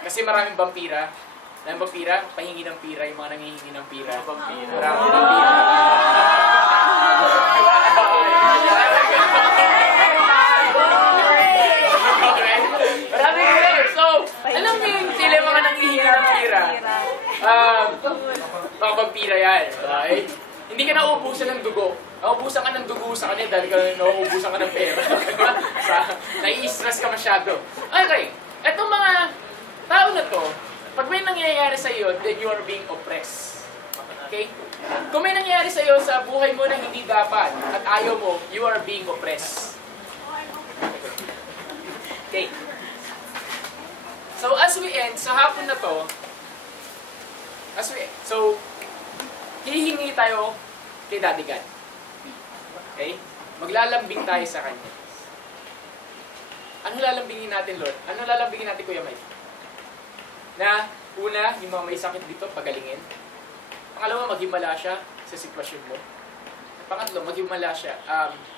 kasi maraming vampira. Ng vampira, pahingi ng pira, yung mga nangihingi ng pira. Maraming vampira. Maraming vampira. So, alam mo yung sila yung mga nangihingi ng pira. Mga vampira yan. Okay? Hindi ka nauubusan ng dugo. Nauubusan ka ng dugo sa kanila dahil nauubusan ka ng pera. Nai-stress ka masyado. Okay. Etong mga tao na to, pag may nangyayari sa iyo, then you are being oppressed. Okay? Kung may nangyayari sa iyo sa buhay mo na hindi dapat at ayaw mo, you are being oppressed. Okay. So as we end, sa hapon na to, hihingi tayo kay Daddy God. Okay? Maglalambing tayo sa Kanya. Ano lalambingin natin, Lord? Ano lalambingin natin, Kuya Mike? Na, una, yung mga may sakit dito, pagalingin. Pangalawa, maghimala siya sa sitwasyon mo. Pangatlo, maghimala siya,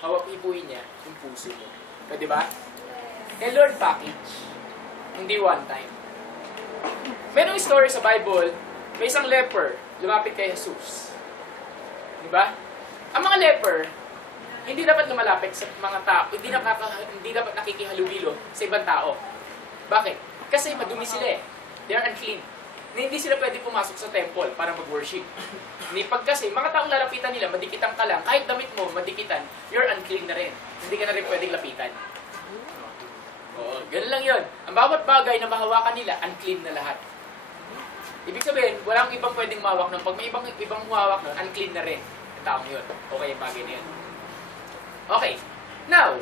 hipuin niya yung puso mo. Pwede ba? Kay Lord package. Hindi one time. Merong story sa Bible, may isang leper lumapit kay Jesus. Di ba? Ang mga leper, hindi dapat lumalapit sa mga tao, hindi dapat nakikihalubilo sa ibang tao. Bakit? Kasi madumi sila eh. They are unclean. Na hindi sila pwede pumasok sa temple para mag-worship. Pag kasi, mga taong lalapitan nila, madikitan ka lang, kahit damit mo, madikitan, you're unclean na rin. Hindi ka na rin pwedeng lapitan. Oo, ganun lang yun. Ang bawat bagay na mahawakan nila, unclean na lahat. Ibig sabihin, walang ibang pwedeng mawak nun. Pag may ibang mawak nun, unclean na rin ang taong yun. Okay, yung bagay na yun. Okay. Now,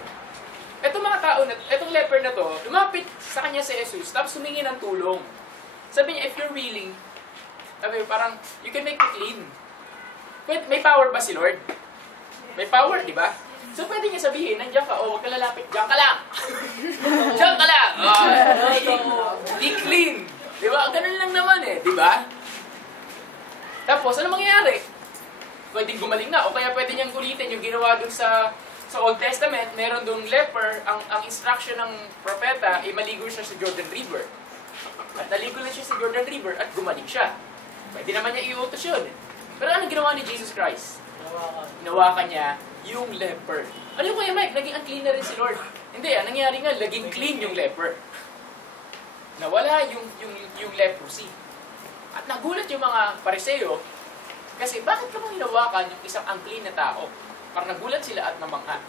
etong mga tao na, etong leper na to, lumapit sa kanya si Jesus, tapos humingi ng tulong. Sabi niya, if you're willing, sabi parang, you can make me clean. May power ba si Lord? May power, di ba? So, pwede niya sabihin, nandiyan ka, huwag ka lalapit, diyan ka lang. Diyan ka lang. Be clean. Di ba? Ganun lang naman eh, di ba? Tapos, ano mangyayari? Pwedeng gumaling na, o kaya pwede niyang ulitin yung ginawa dun sa Old Testament, meron dong leper, ang instruction ng propeta, maligo siya sa Jordan River. At naligo na siya sa Jordan River at gumaling siya. Pwede naman niya iutos yun. Pero anong ginawa ni Jesus Christ? Hinawakan niya yung leper. Ano yung Kuya Mike? Naging unclean na rin si Lord. Hindi, ang nangyari nga, naging clean yung leper. Nawala yung leprosy. At nagulat yung mga Pariseo, kasi bakit ka mong hinawakan yung isang unclean na tao? Parang nagulat sila at namangha.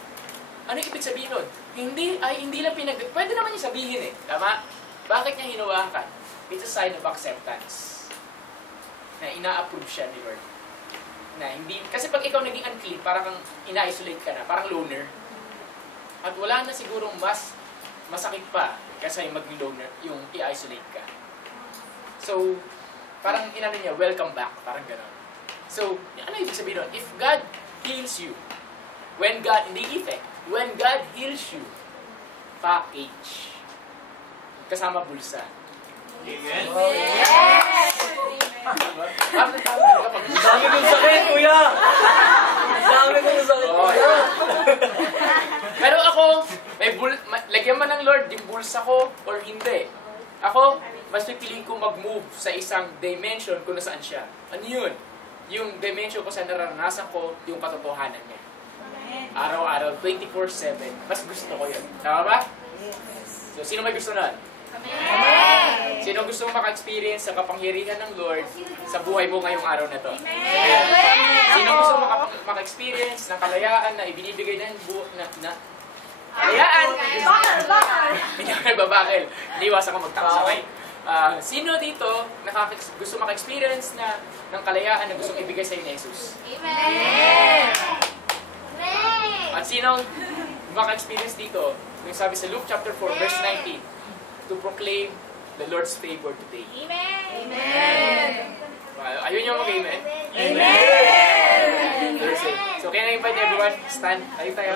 Ano yung ibig sabihin nun? Hindi lang pwede naman niya sabihin eh. Tama? Bakit niya hinawakan? It's a sign of acceptance. Na ina-approve siya ni Lord. Na hindi, kasi pag ikaw naging unclean, parang kang ina-isolate ka na, parang loner. At wala na sigurong mas masakit pa kasi maging loner, yung i-isolate ka. So, parang inano niya, welcome back, parang gano'n. So, ano ibig sabihin nun? If God heals you, when God heals you, package. Kasama bulsa. Amen. Yes! Ang dami kong sakit, kuya! Ang dami kong sakit, kuya! Pero ako, lagyan man ng Lord yung bulsa ko or hindi. Ako, mas pipiliin ko mag-move sa isang dimension kung nasaan siya. Ano yun? Yung dimension ko sa nararanasan ko, yung katotohanan niya. Araw-araw, 24/7. Mas gusto ko yun. Tama ba? So, sino may gusto nun? Amen! Sino gusto maka-experience sa kapangyarihan ng Lord sa buhay mo ngayong araw na to? Amen! Sino gusto maka-experience ng kalayaan na ibinibigay ng kalayaan? Hindi ako nagbabakil. Iniwasan ko magtakasakay. Sino dito gusto maka-experience ng kalayaan na gustong ibigay sa iyo ni Jesus? Amen! At sino maka-experience dito? Yung sabi sa Luke chapter 4 verse 19, to proclaim the Lord's favor today. Amen! Ayun yung mag-amen? Amen! So, can I invite everyone? Stand. Tayo.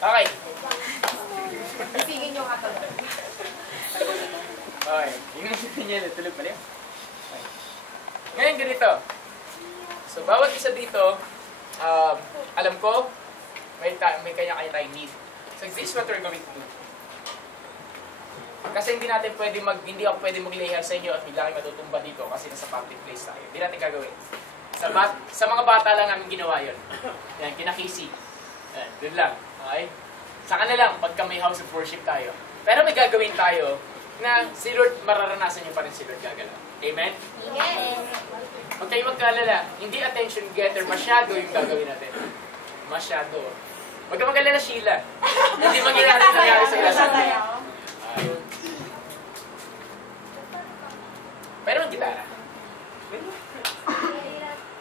Okay. Isingin nyo nga talaga. Okay. Yung niya, natulog pala yun. Okay. Ngayon, ganito. So, bawat isa dito, alam ko, may kanya-kanya tayong need. So, this is what we're going to do. Kasi hindi ako pwede maglihal sa inyo at bigla kayo matutumba dito kasi nasa public place tayo. Hindi natin gagawin. Sa mga bata lang namin ginawa yun. Yan, kinakisi. Yan, dun lang. Okay? Sa kanila lang, pagka may house of worship tayo. Pero may gagawin tayo na si Lord, mararanasan nyo pa rin si Lord gagalaw. Amen? Yes! Huwag kayo magkalala. Hindi attention getter. Masyado yung gagawin natin. Masyado. Huwag ka mag-alala, Sheila. Hindi mangyayari sa ila. Pero ang gitara.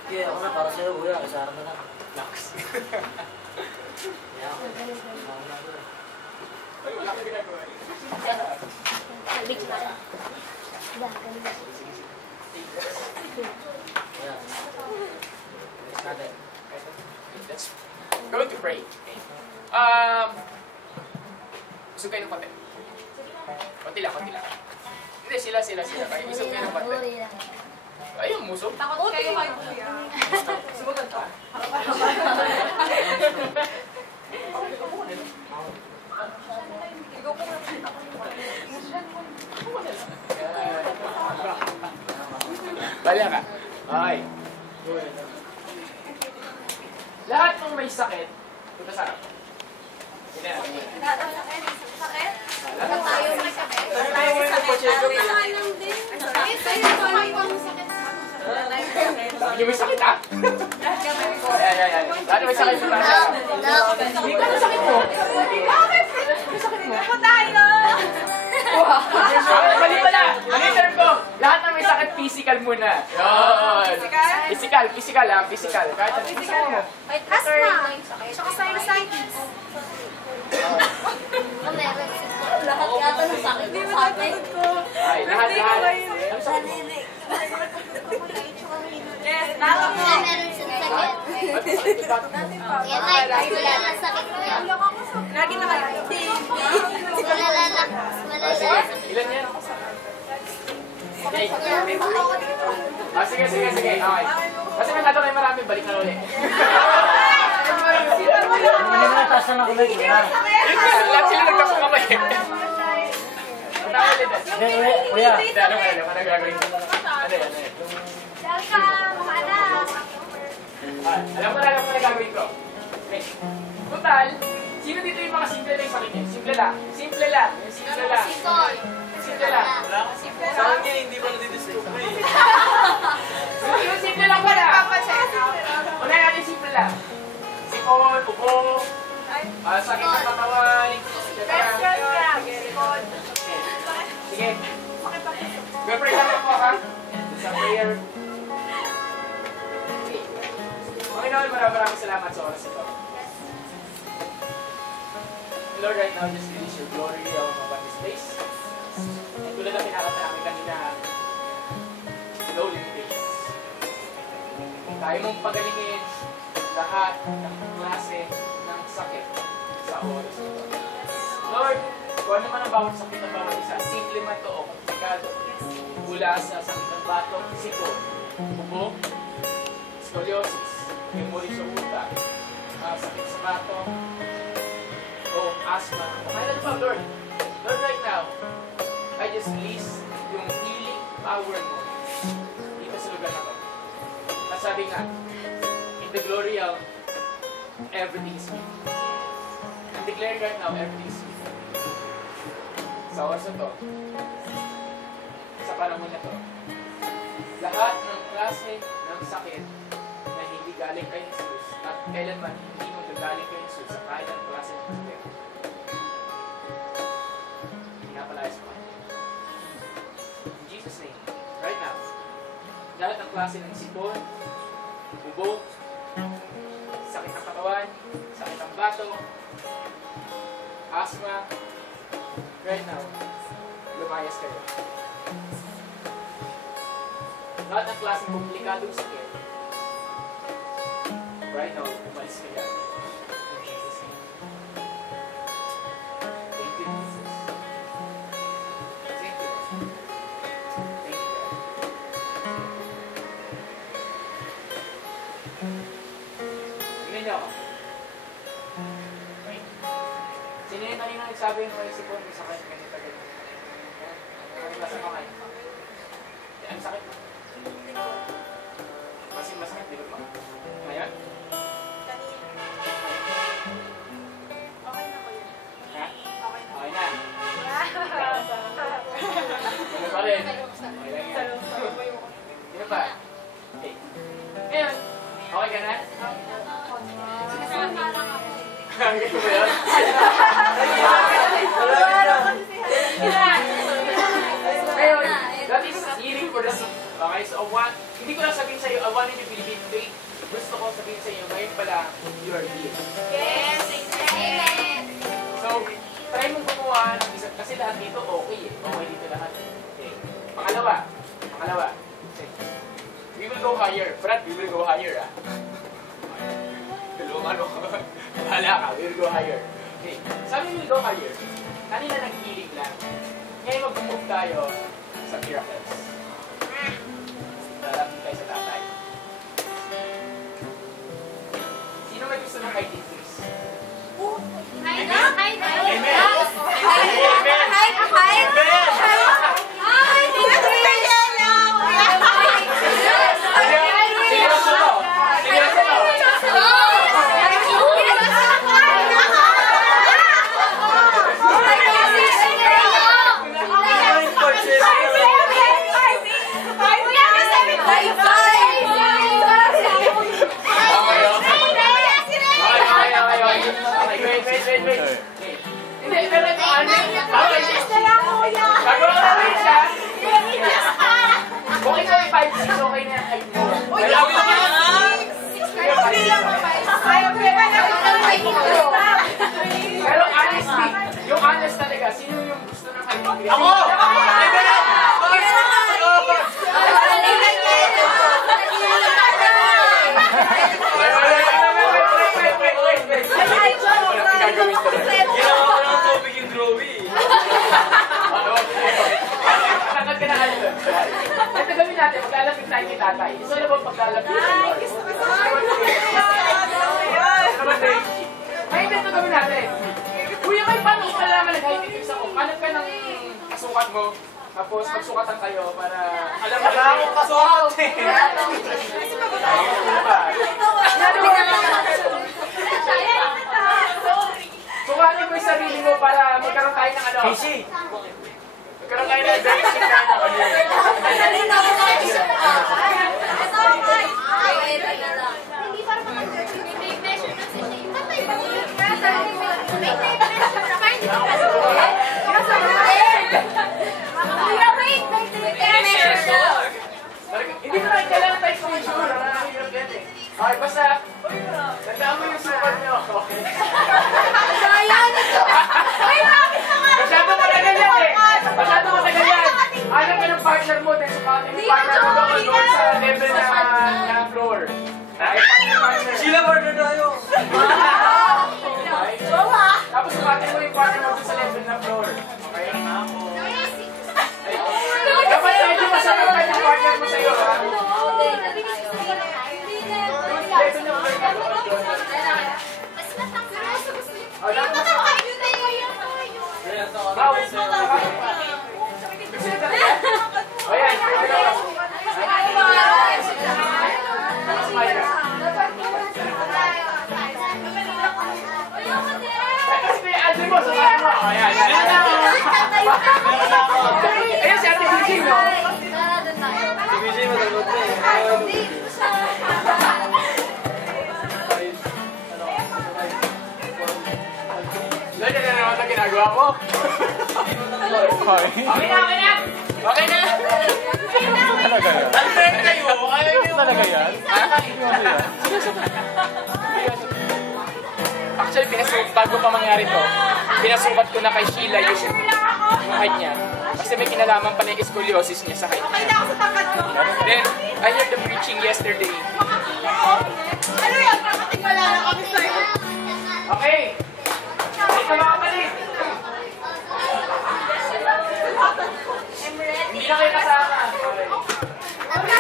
Yeah, ako na para sa'yo, kuya. Isara na lang. Lux. Yeah, ako na. Ay, wala ka ginagawa. Yeah. Next natin. Let's going to pray. Okay. Gusto kayo ng konti. Konti lang. Hindi, sila. Kaya isog kayo ng konti. Ayun, muso. Takot kayo kay Kuya. Sumagan ka. Bala ka. Okay. Lahat ng may sakit, punta sa harap. Sige na. Sakit? Lahat Tayo may sakit. Tayo mo yung pa-check up. Lagi may sakit, ha? Ayan. Lagi may sakit. Hindi ka na sakit mo. May sakit mo. Ako tayo! Mali pala. Mali term ko. Lahat ng may sakit, physical muna. Yun. Physical ha. Physical. Kahit ang physical mo. Asma! Tsaka sinusitis. Lahat yata ng sakit. Hindi mo natulog ko. Ay, lahat. Ano sakit mo? Yes, tama mo. Ba't sakit ka? Lagi na kayo. Ilan yan? Okay. Sige. Okay. Kasi may tatanong marami, balik na ulit. Taas na ako lang. Lahat sila nagkasong kamay. Punta ko ulit. Kuya. Ano gagawin ko? Ano yan? Welcome, mga anak. Alam ko na gagawin ko. Okay. Total, sino dito yung mga simple na yung sakit niya? Simple lang. Simple lang. Sa akin hindi pa nadidiscover eh. Yung simple lang pala. Unahin natin simple lang. Sipon, upo, sakit ng katawan, Sige. Pray lang ako ha. Sa prayer. Okay. Panginoon, maraming salamat sa oras ito. Lord, right now, just release your glory upon this place. And tulad na pinakata namin kanina, no limitations. Tayo mong pagalingin lahat ng klase ng sakit sa oras ito. Lord, kung ano man ang bawat sakit ng bawat isa, simple man to o komplikado, mula sa sakit ng batok, sipon, bubo, scoliosis, hemorrhage sa utak, sakit sa batok, o asthma, o kaya ano pa, Lord? Lord, right now, I just release yung healing power mo dito sa lugar na to. At sabi nga, in the glory of everything is me. I'm declaring right now, everything is me. Sa oras na to, sa panahon na to, lahat ng klase ng sakit na hindi galing kay Jesus at kailanman hindi mo gagaling kay Jesus sa kahit anong klase ng sakit, pinapalayas mo. In Jesus' name, right now, lahat ng klase ng sipon, bubo, sakit ng katawan, sakit ng bato, asthma, right now, lumayas kayo. Lahat ng klaseng komplikadong sakit, right now, umalis kayo. In Jesus' name. Thank you, Jesus. Thank you. Thank you, God. Tingnan niyo ako. Wait. Sino yung kanina nagsabi yung may sipon, may sakit, ganito, ganito. Ano ba sa kamay? Ang sakit mo. Masakit, di ba? Ngayon? Okay na po yun. Ha? Okay na. Okay na. Ano pa rin? Okay lang yan. Sino pa? Okay. Ngayon, okay ka na? Sinasama lang ako. Ganyan ba yun? Ngayon, that is healing for the sick. Okay, so hindi ko lang sabihin sa'yo, I wanted you to believe today. Gusto ko sabihin sa'yo, ngayon pala, you are healed. Yes! Amen! So, try mong gumawa ng isa, kasi lahat dito okay eh. Okay dito lahat. Okay. Pangalawa. Okay. We will go higher. Brad, we will go higher ah. Tulungan mo. Bahala ka, we will go higher. Okay. Sabi we will go higher. Kanina nag-healing lang. Ngayon mag-move tayo sa miracles. Kuya, sino yung gusto ng high degree? Ako! Gagawin ko rin. Ginawa ko ng tubig yung Growy. Takot ka na ano. Ito gawin natin, maglalapit tayo kay tatay. Gusto na ba paglalapit? Ay, gusto ko sa ay, ito gawin natin. Kuya, may paano ko malaman nag-high degree ako? Hanap ka ng kasukat mo. Tapos magsukatan kayo para alam mo Wala akong kasukat eh. Sukatin mo yung sarili mo para magkaroon tayo ng ano. Casey! Magkaroon tayo ng basic na ano. Hindi para may measurements sa shape. Tatay ba yun? Hindi ko na kailangan tayo kung sure. Nakakahirap yan eh. Okay, basta, tandaan mo yung super nyo. Okay. Masyado matagal yan eh. Masyado matagal yan. Hanap ka ng partner mo, then sukatin yung partner mo doon sa level na floor. Okay, partner. Sila partner tayo. Okay. Tapos sukatin mo yung partner mo doon sa level na floor. Okay? Dapat medyo masarap ka yung partner mo sa'yo, ha? Level na floor ka doon. O yan, kasi mo, sukatin mo. O yan, yan. Ayun, si Ate Gigi, no? Si Vijay matagot na eh. Lord, yan na naman ang ginagawa mo. Okay na, okay na! Okay na! Talaga yan? Albert kayo! Ayaw niyo! Talaga yan? Actually, bago pa mangyari to, pinasukat ko na kay Sheila yung height niya. Kasi may kinalaman pala yung scoliosis niya sa height niya. Then, I heard the preaching yesterday. Ano yan? Nakatingala na kami sa'yo. Okay! Ito mga kapatid! Hindi na kayo kasama. Okay.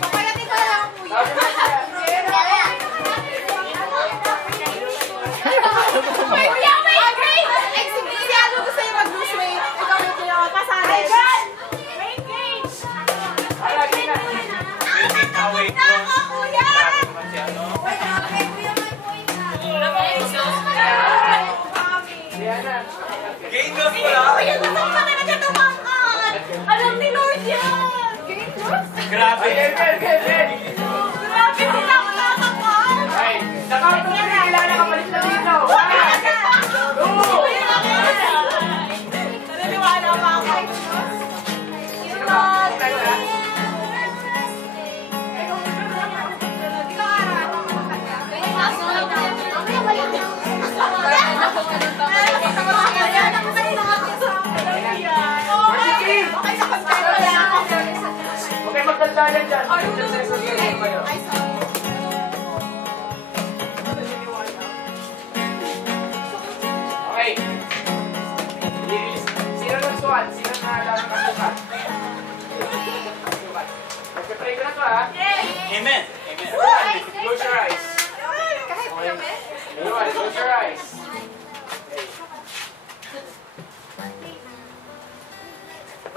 Papalating ko na lang po Sabi mo siya. Sigurado ko sa'yo mag-lose weight. Ikaw may pinapasahin. Ay, lagi na. Wait, Nako, kuya! Diana. Game loss pala! Kuya, gusto ko pa talaga tumangkat. Alam ni Lord yan. Grabe! Okay. Grabe, sila ako nakakapal. Ay, nakauto na kilala ka palit na dito. Oo! Naniniwala pa ako. Okay, magdaldalan dyan. Kayo. Okay. Sino nagsukat? Sino na alam ng sukat? Magpapray ko na to, ha? Amen! Amen! Close your eyes. Everyone, close your eyes.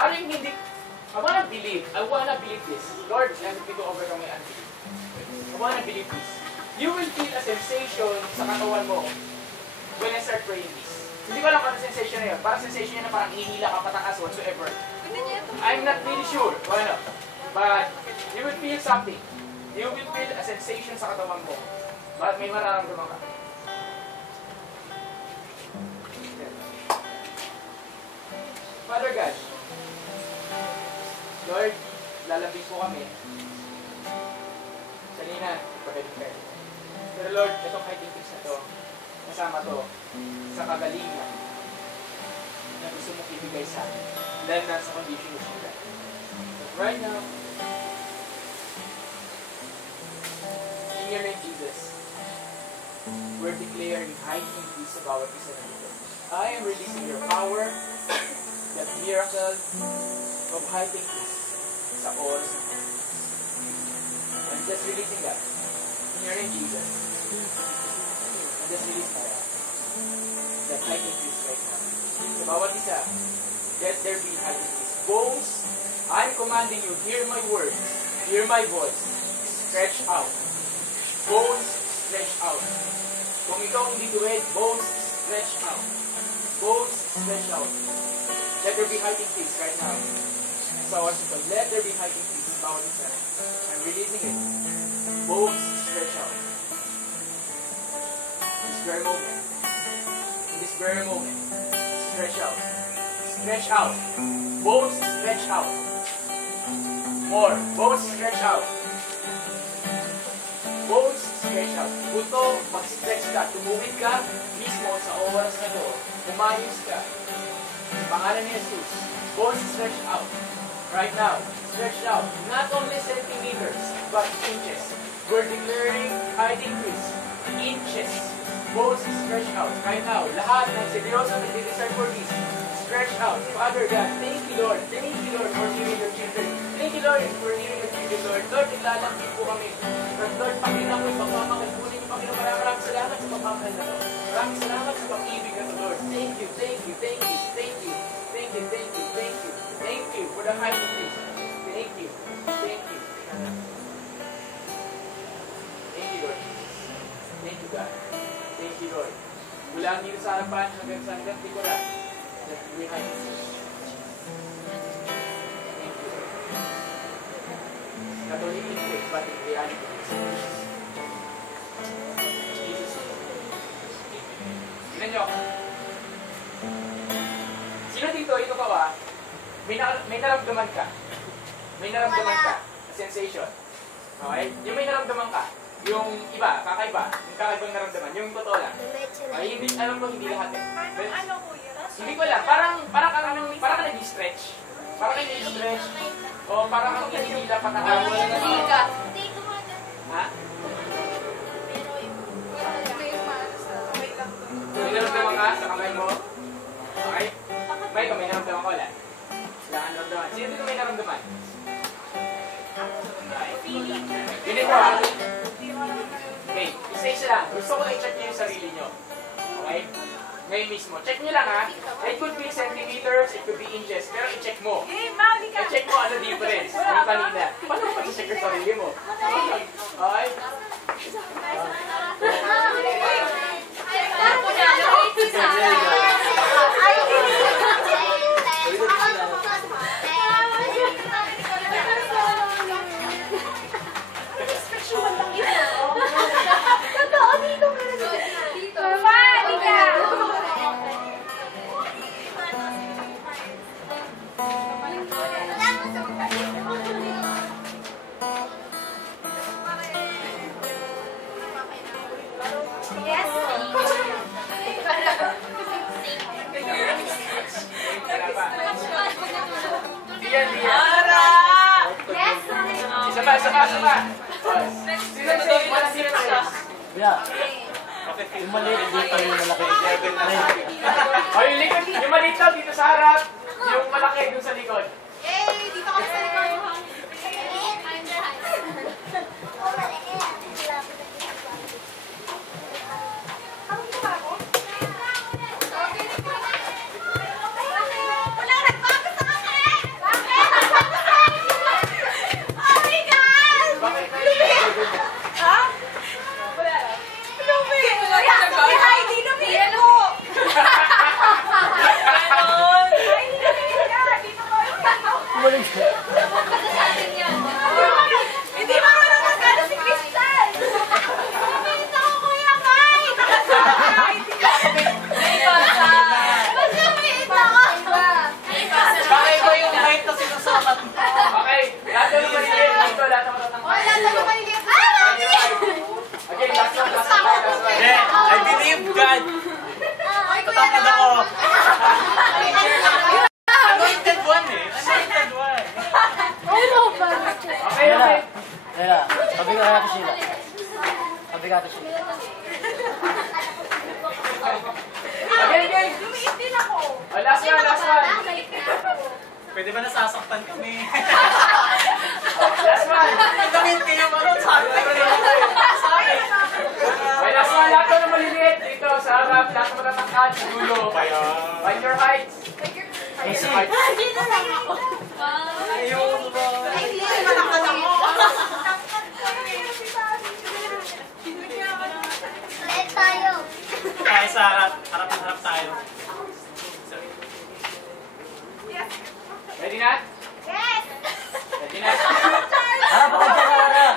Ano yung hindi? I wanna believe this. Lord, help me to overcome my unbelief. I wanna believe this. You will feel a sensation sa katawan mo when I start praying this. Hindi ko alam kung ano sensation na yun. Parang sensation yun na parang hinihila ka patakas whatsoever. I'm not really sure kung ano. But you will feel something. You will feel a sensation sa katawan mo. But may mararamdaman ka. Father God, Lord, lalabing po kami. Kanina, pagkalit kayo. Pero Lord, itong fighting things na to, kasama to sa kagalingan na gusto mong ibigay sa akin. Dahil nasa condition mo siya. But right now, in your name, Jesus, we're declaring height and peace sa bawat isa na dito. I am releasing your power, that miracle of height and peace sa oras na ito. I'm just releasing that. In your name, Jesus. I'm just releasing that. That height and peace right now. Sa bawat isa, let there be height and peace. Bones, I'm commanding you, hear my words, hear my voice, stretch out. Bones, stretch out. Kung ikaw hindi duwid, bones, stretch out. Bones, stretch out. Let there be height and peace right now. So, let there be height and peace. Bawat isa. I'm releasing it. Bones, stretch out. In this very moment. In this very moment. Stretch out. Stretch out. Bones, stretch out. More. Bones, stretch out. Bones, stretch out. Buto, mag-stretch ka. Tumuwid ka mismo sa oras na to. Umayos ka. Sa pangalan ni Jesus. Bones, stretch out. Right now. Stretch out. Not only centimeters, but inches. We're declaring height increase. Inches. Bones, stretch out. Right now. Lahat ng seryoso na desire for peace. Stretch out. Father God, thank you, Lord. Thank you, Lord, for hearing your children. Thank you, Lord, for hearing your children, Lord. Lord, naglalambing po kami. Lord, pakita mo yung pagmamahal. Kunin yung Panginoon. Maraming salamat sa pagmamahal na to. Maraming salamat sa pag-ibig na to, Lord. Thank you, thank you, thank you, thank you, thank you, thank you, thank you, thank you for the height of peace. Thank you, thank you. Thank you, Lord Jesus. Thank you, God. Thank you, Lord. Mula dito sa harapan hanggang sa hanggang tikuran. We height of peace. Thank you, Lord. Not only in faith, but in reality. Jesus. Tignan nyo. Sino dito, ito ka ba? May naramdaman ka. May naramdaman ka. Sensation. Okay? Yung may naramdaman ka. Yung iba, kakaiba. Yung kakaibang naramdaman. Yung totoo lang. Ay, hindi, alam ko, hindi lahat eh. Ano kuya? Hindi ko lang. Parang ka nag-stretch. Parang ka nag-stretch. O parang kang hinihila patakaw. Ha? May naramdaman ka sa kamay mo? Okay? May naramdaman ko wala. Wala kang naramdaman. Sino dito may naramdaman? Ganito ha. Okay, isa-isa lang. Gusto ko na i-check nyo yung sarili nyo. Okay? Ngayon mismo. Check nyo lang ha. It could be centimeters, it could be inches. Pero i-check mo. I-check mo ano difference. Yung kanina. Paano mo pa-check yung sarili mo? Okay? Isa pa. Sino Yeah. Yung maliit dito, yung malaki. O yung likod, yung maliit daw dito sa harap, yung malaki dun sa likod. Dito kami sa likod. Pwede ba nasasaktan kami? Last one! Gamit kayo ano, sabi ko sa akin. May last one, lahat ko na maliliit. Dito, sa harap, lahat ko matatangkad. Sa dulo. Find your heights. Find your heights. Dito lang ako. Ayun ba? Ay, hindi. Malakad ako. Ulit tayo. Tayo sa harap. Harap tayo. Ready na? Yes! Ready na? Harap ako dyan, harap.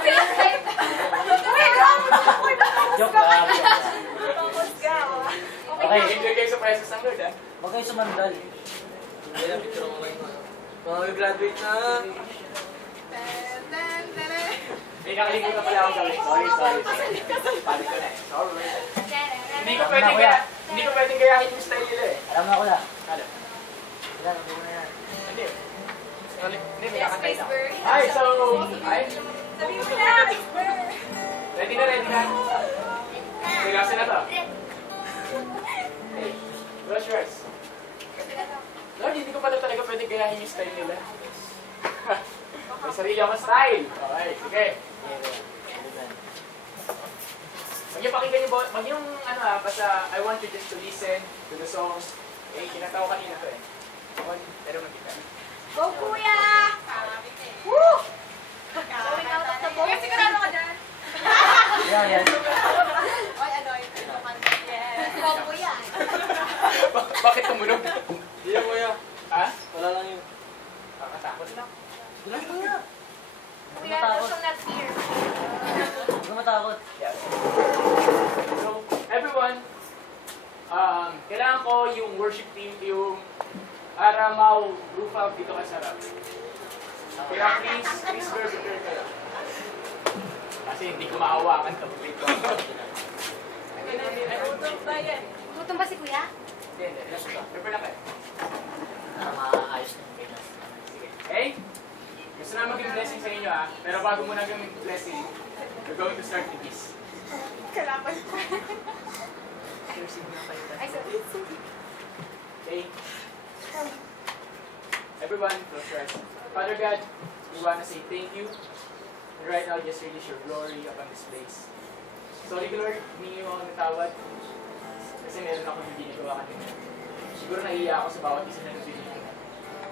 Joke lang. Okay, enjoy kayo sa prices ng Lord, ha? Huwag kayo sumandal. Mag-graduate na. May nakalimutan pala akong gawin. Sorry. Panik ko na eh. Sorry. Hindi ko pwedeng gayahin yung style nila eh. Alam na ako na. Ano? Yan, hindi mo na yan. Hindi. Hindi, may kakantay na. Hi, so, Sabi mo na. ready na? Bigasin na to. Hey, brush yours. Lord, hindi ko pala talaga pwedeng gayahin yung style nila. May sarili akong style. Okay, sige. Pakinggan niyo ba, basta I want you just to listen to the song. Eh, kinatawa kanina to eh. Pero magkita. Go, kuya! Woo! Going out of the box. Kuya, sigurado ka dyan. Yan. Oy, ano yun? Yes. Go, kuya. Bakit tumunog? Hindi yan, kuya. Ha? Wala lang yun. Kakatakot lang. Wala lang, kuya. Kuya, those are not here. Huwag ka matakot. Yes. So, everyone, kailangan ko yung worship team, yung Aramaw rooftop dito ka sarap. Kaya please prepare kayo. Kasi hindi ko maawakan ito. Gutom ba yan? Gutom ba si kuya? Hindi. Prepare na kayo. Para maaayos ng Pinas. Sige. Okay? Gusto na maging blessing sa inyo pero bago muna gawin blessing, we're going to start with this. Kalapan ko. Ay, sorry. Okay? Everyone, close your eyes. Father God, we want to say thank you. And right now, just release your glory upon this place. Sorry, Lord, humingi mo ako ng tawad. Kasi meron akong hindi nagawa kanina. Siguro naiiyak ako sa bawat isa na nabili.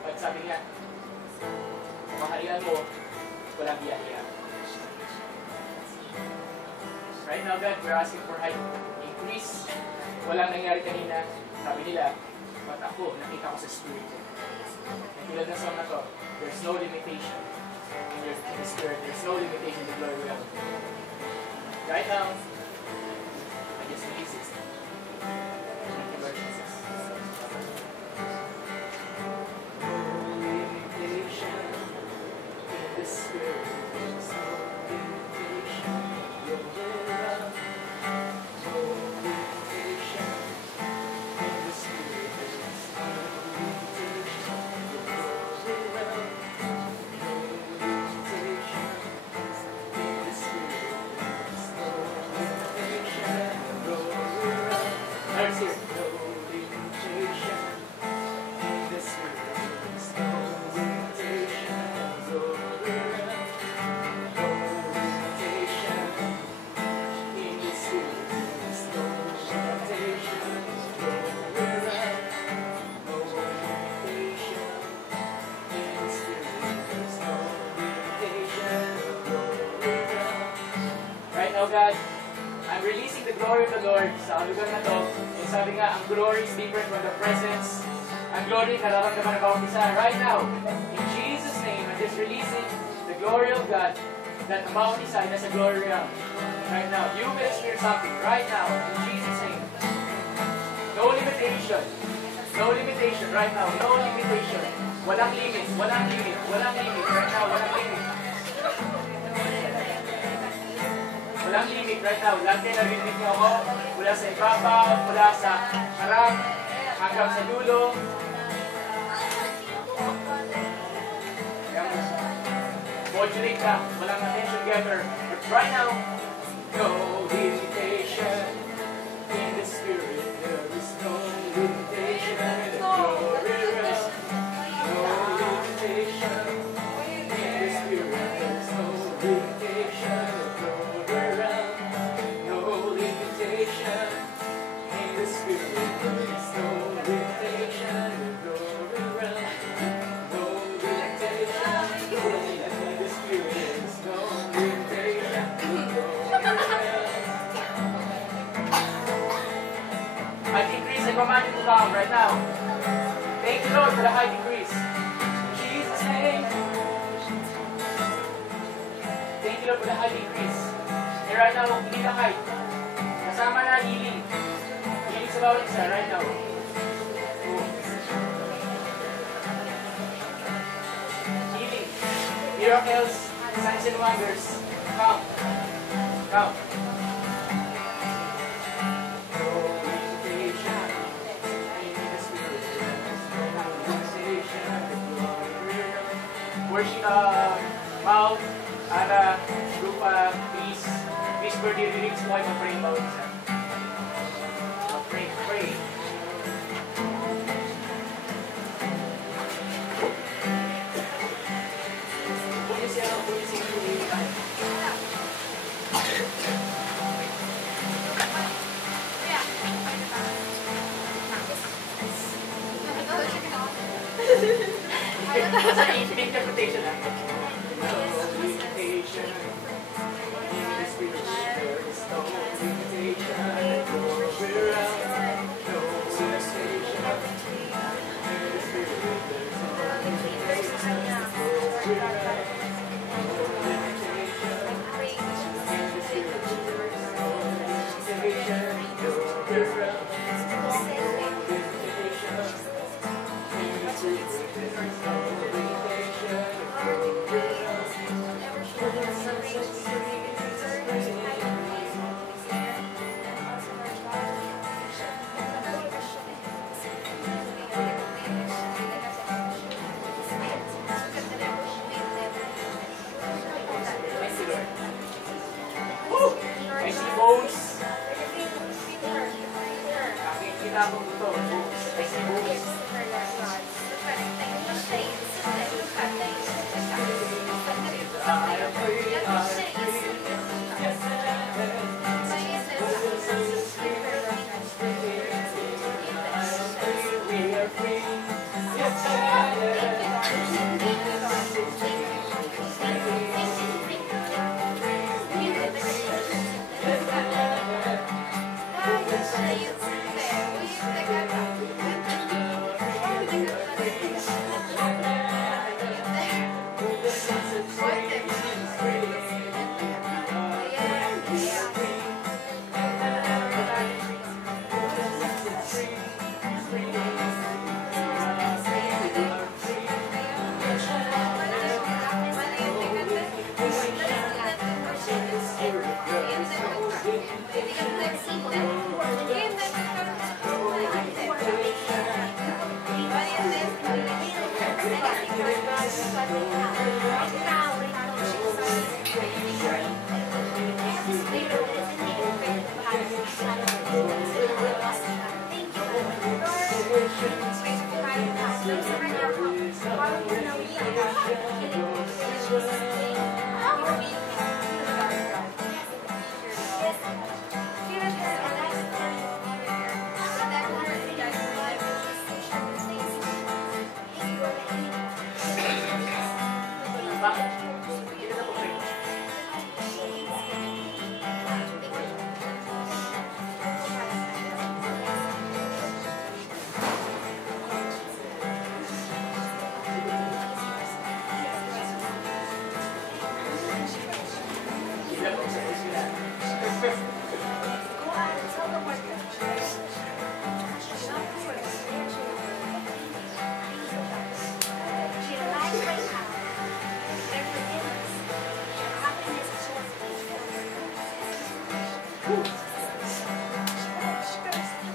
But sabi niya, kaharian mo, walang hiya-hiya. Right now, God, we're asking for height increase. Walang nangyari kanina. Sabi nila, but ako, nakita ko sa spirit. Tulad ng song na to, there's no limitation in the spirit. There's no limitation in the glory realm. Right now, I just release it. Thank you, Lord Jesus. No limitation in the spirit. There's no limitation in your love. No limitation in the spirit. There's no limitation in your love. No limitation in the spirit. There's no limitation in your love. Let's hear it. No limitation in the spirit. There's no limitation in your love. No limitation in the spirit. There's no limitation in your love. No limitation in the spirit. There's no limitation in your love. Right now, God, I'm releasing the glory of the Lord sa lugar na to. And sabi nga, ang glory is different from the presence. Ang glory, nararamdaman ng bawat isa. Right now, in Jesus' name, I'm just releasing the glory of God that ang bawat isa ay nasa glory realm. Right now, you will experience something right now, in Jesus' name. No limitation. No limitation right now. No limitation. Walang limit. Walang limit. Walang limit. Right now, walang limit. Walang limit right now. Lahat kayo narinig niyo ako. Mula sa ibabaw, mula sa harap, hanggang sa dulo. Modulate ka. Walang attention getter. But right now, no limitation in the spirit. There is no limitation in the glory. No limitation. naka-decrease. Eh, right now, hindi na height. Kasama na healing. Healing sa bawat isa, right now. Healing. Miracles, signs and wonders. Count. Count. Worship, mouth, Ara, Rupa, peace. Peace for the lyrics mo ay mag-pray bawat isa. Pray, pray. Pulis yan, pulis yung tulitan. Sa interpretation lang. Interpretation. I see bones. Nakikita ko ito. I see bones.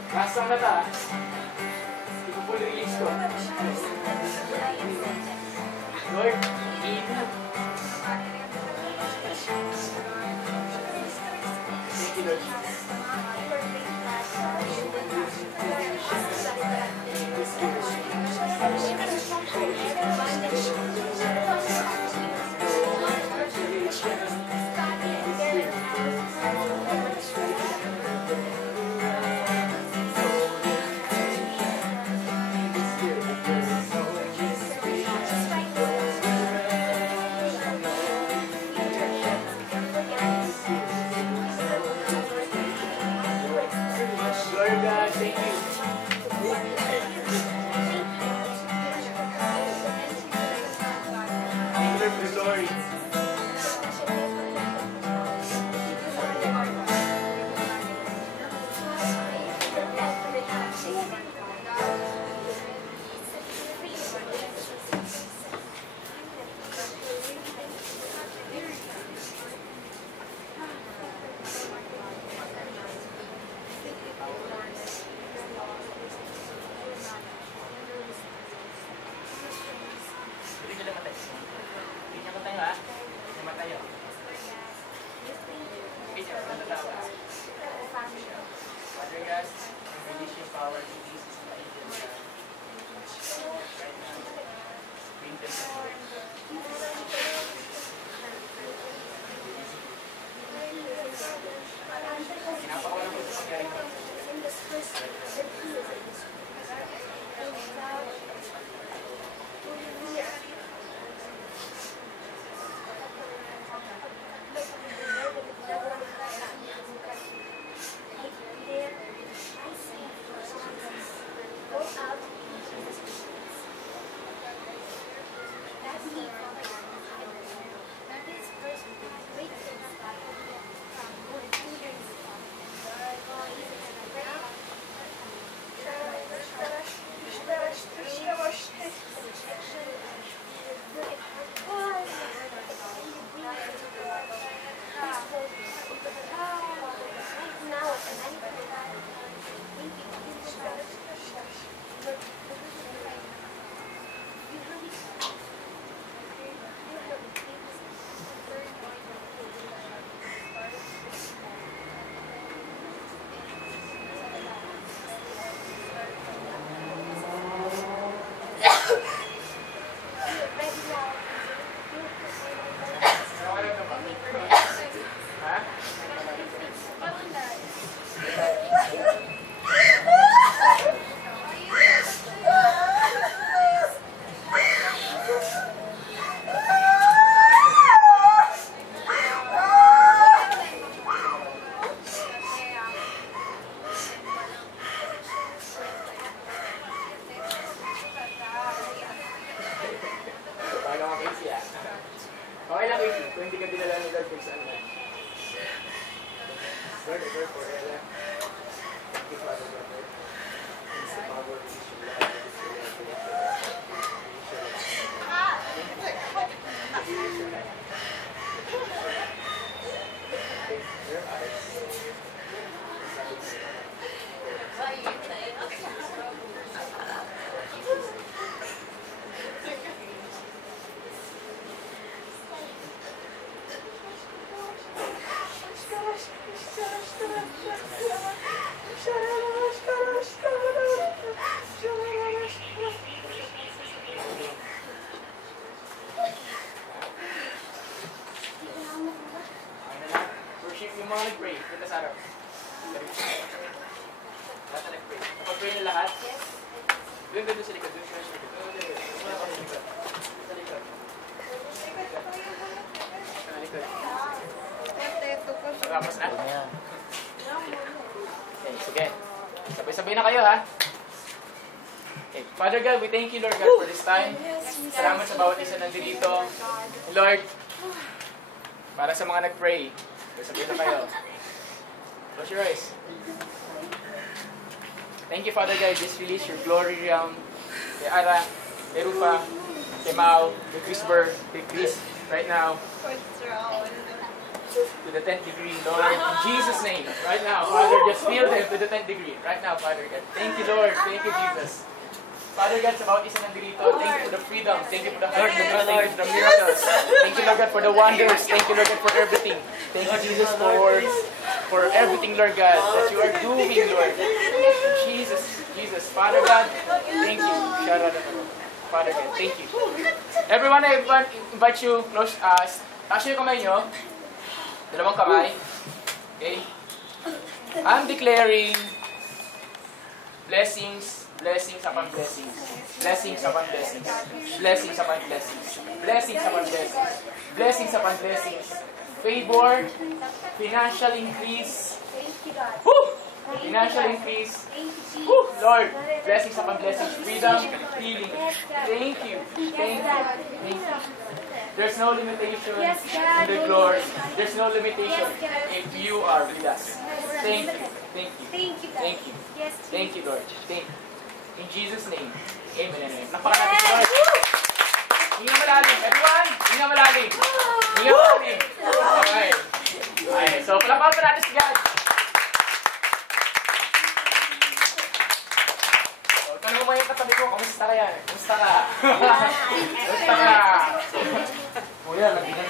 Last na ta. Hindi ko full release ko. Lord, thank you, Lord. Okay lang, Casey. Kung hindi ka dinala ng God kung saan man. Lord, I pray for Ella. Thank you, Father God. It's the power of this life. Your eyes. Worship yung mga nag-pray. Punta sa araw. Lahat na nag-pray. Napag-pray na lahat? Doon sa likod. Doon sa likod. Wala pa sa likod. Sa likod. Sa likod. Tapos na? Okay, sige. Sabay-sabay na kayo, ha? Okay. Father God, we thank you, Lord God, for this time. Salamat sa bawat isa nandito. Lord, para sa mga nag-pray, sabay na kayo. Close your eyes. Thank you, Father God. Just release your glory realm. Kay Ara, kay Rufa, kay Mau, kay Christopher, kay Chris, right now. To the 10th degree, Lord. In Jesus' name, right now, Father, just feel them to the 10th degree. Right now, Father God. Thank you, Lord. Thank you, Jesus. Father God, sa bawat isa nandito, thank you for the freedom. Thank you for the heart. Thank you for the miracles. Thank you, Lord God, for the wonders. Thank you, Lord God, for everything. Thank you, Jesus, for everything, Lord God, that you are doing, Lord. Jesus. Father God, thank you. Father God, thank you. Everyone, I invite you, close, taas yung kamay nyo. Dalawang kamay. Okay? I'm declaring blessings upon blessings. Blessings upon blessings. Blessings upon blessings. Blessings upon blessings. Blessings upon blessings. Favor. Financial increase. Woo! Financial increase. Woo! Lord, blessings upon blessings. Freedom, healing. Thank you. Thank you. Thank you. There's no limitation in the glory. There's no limitation if you are with us. Thank you. Thank you. Thank you. Thank you, Lord. Thank you. In Jesus' name. Amen and amen. Napakalalim, Lord. Hinga malalim. Everyone, hinga malalim. Hinga malalim. Okay. Okay. So, palakpakan pa natin si God. So, tanong mo yung katabi ko, kamusta ka yan? Kamusta ka? Kamusta ka? Kuya, nagbigan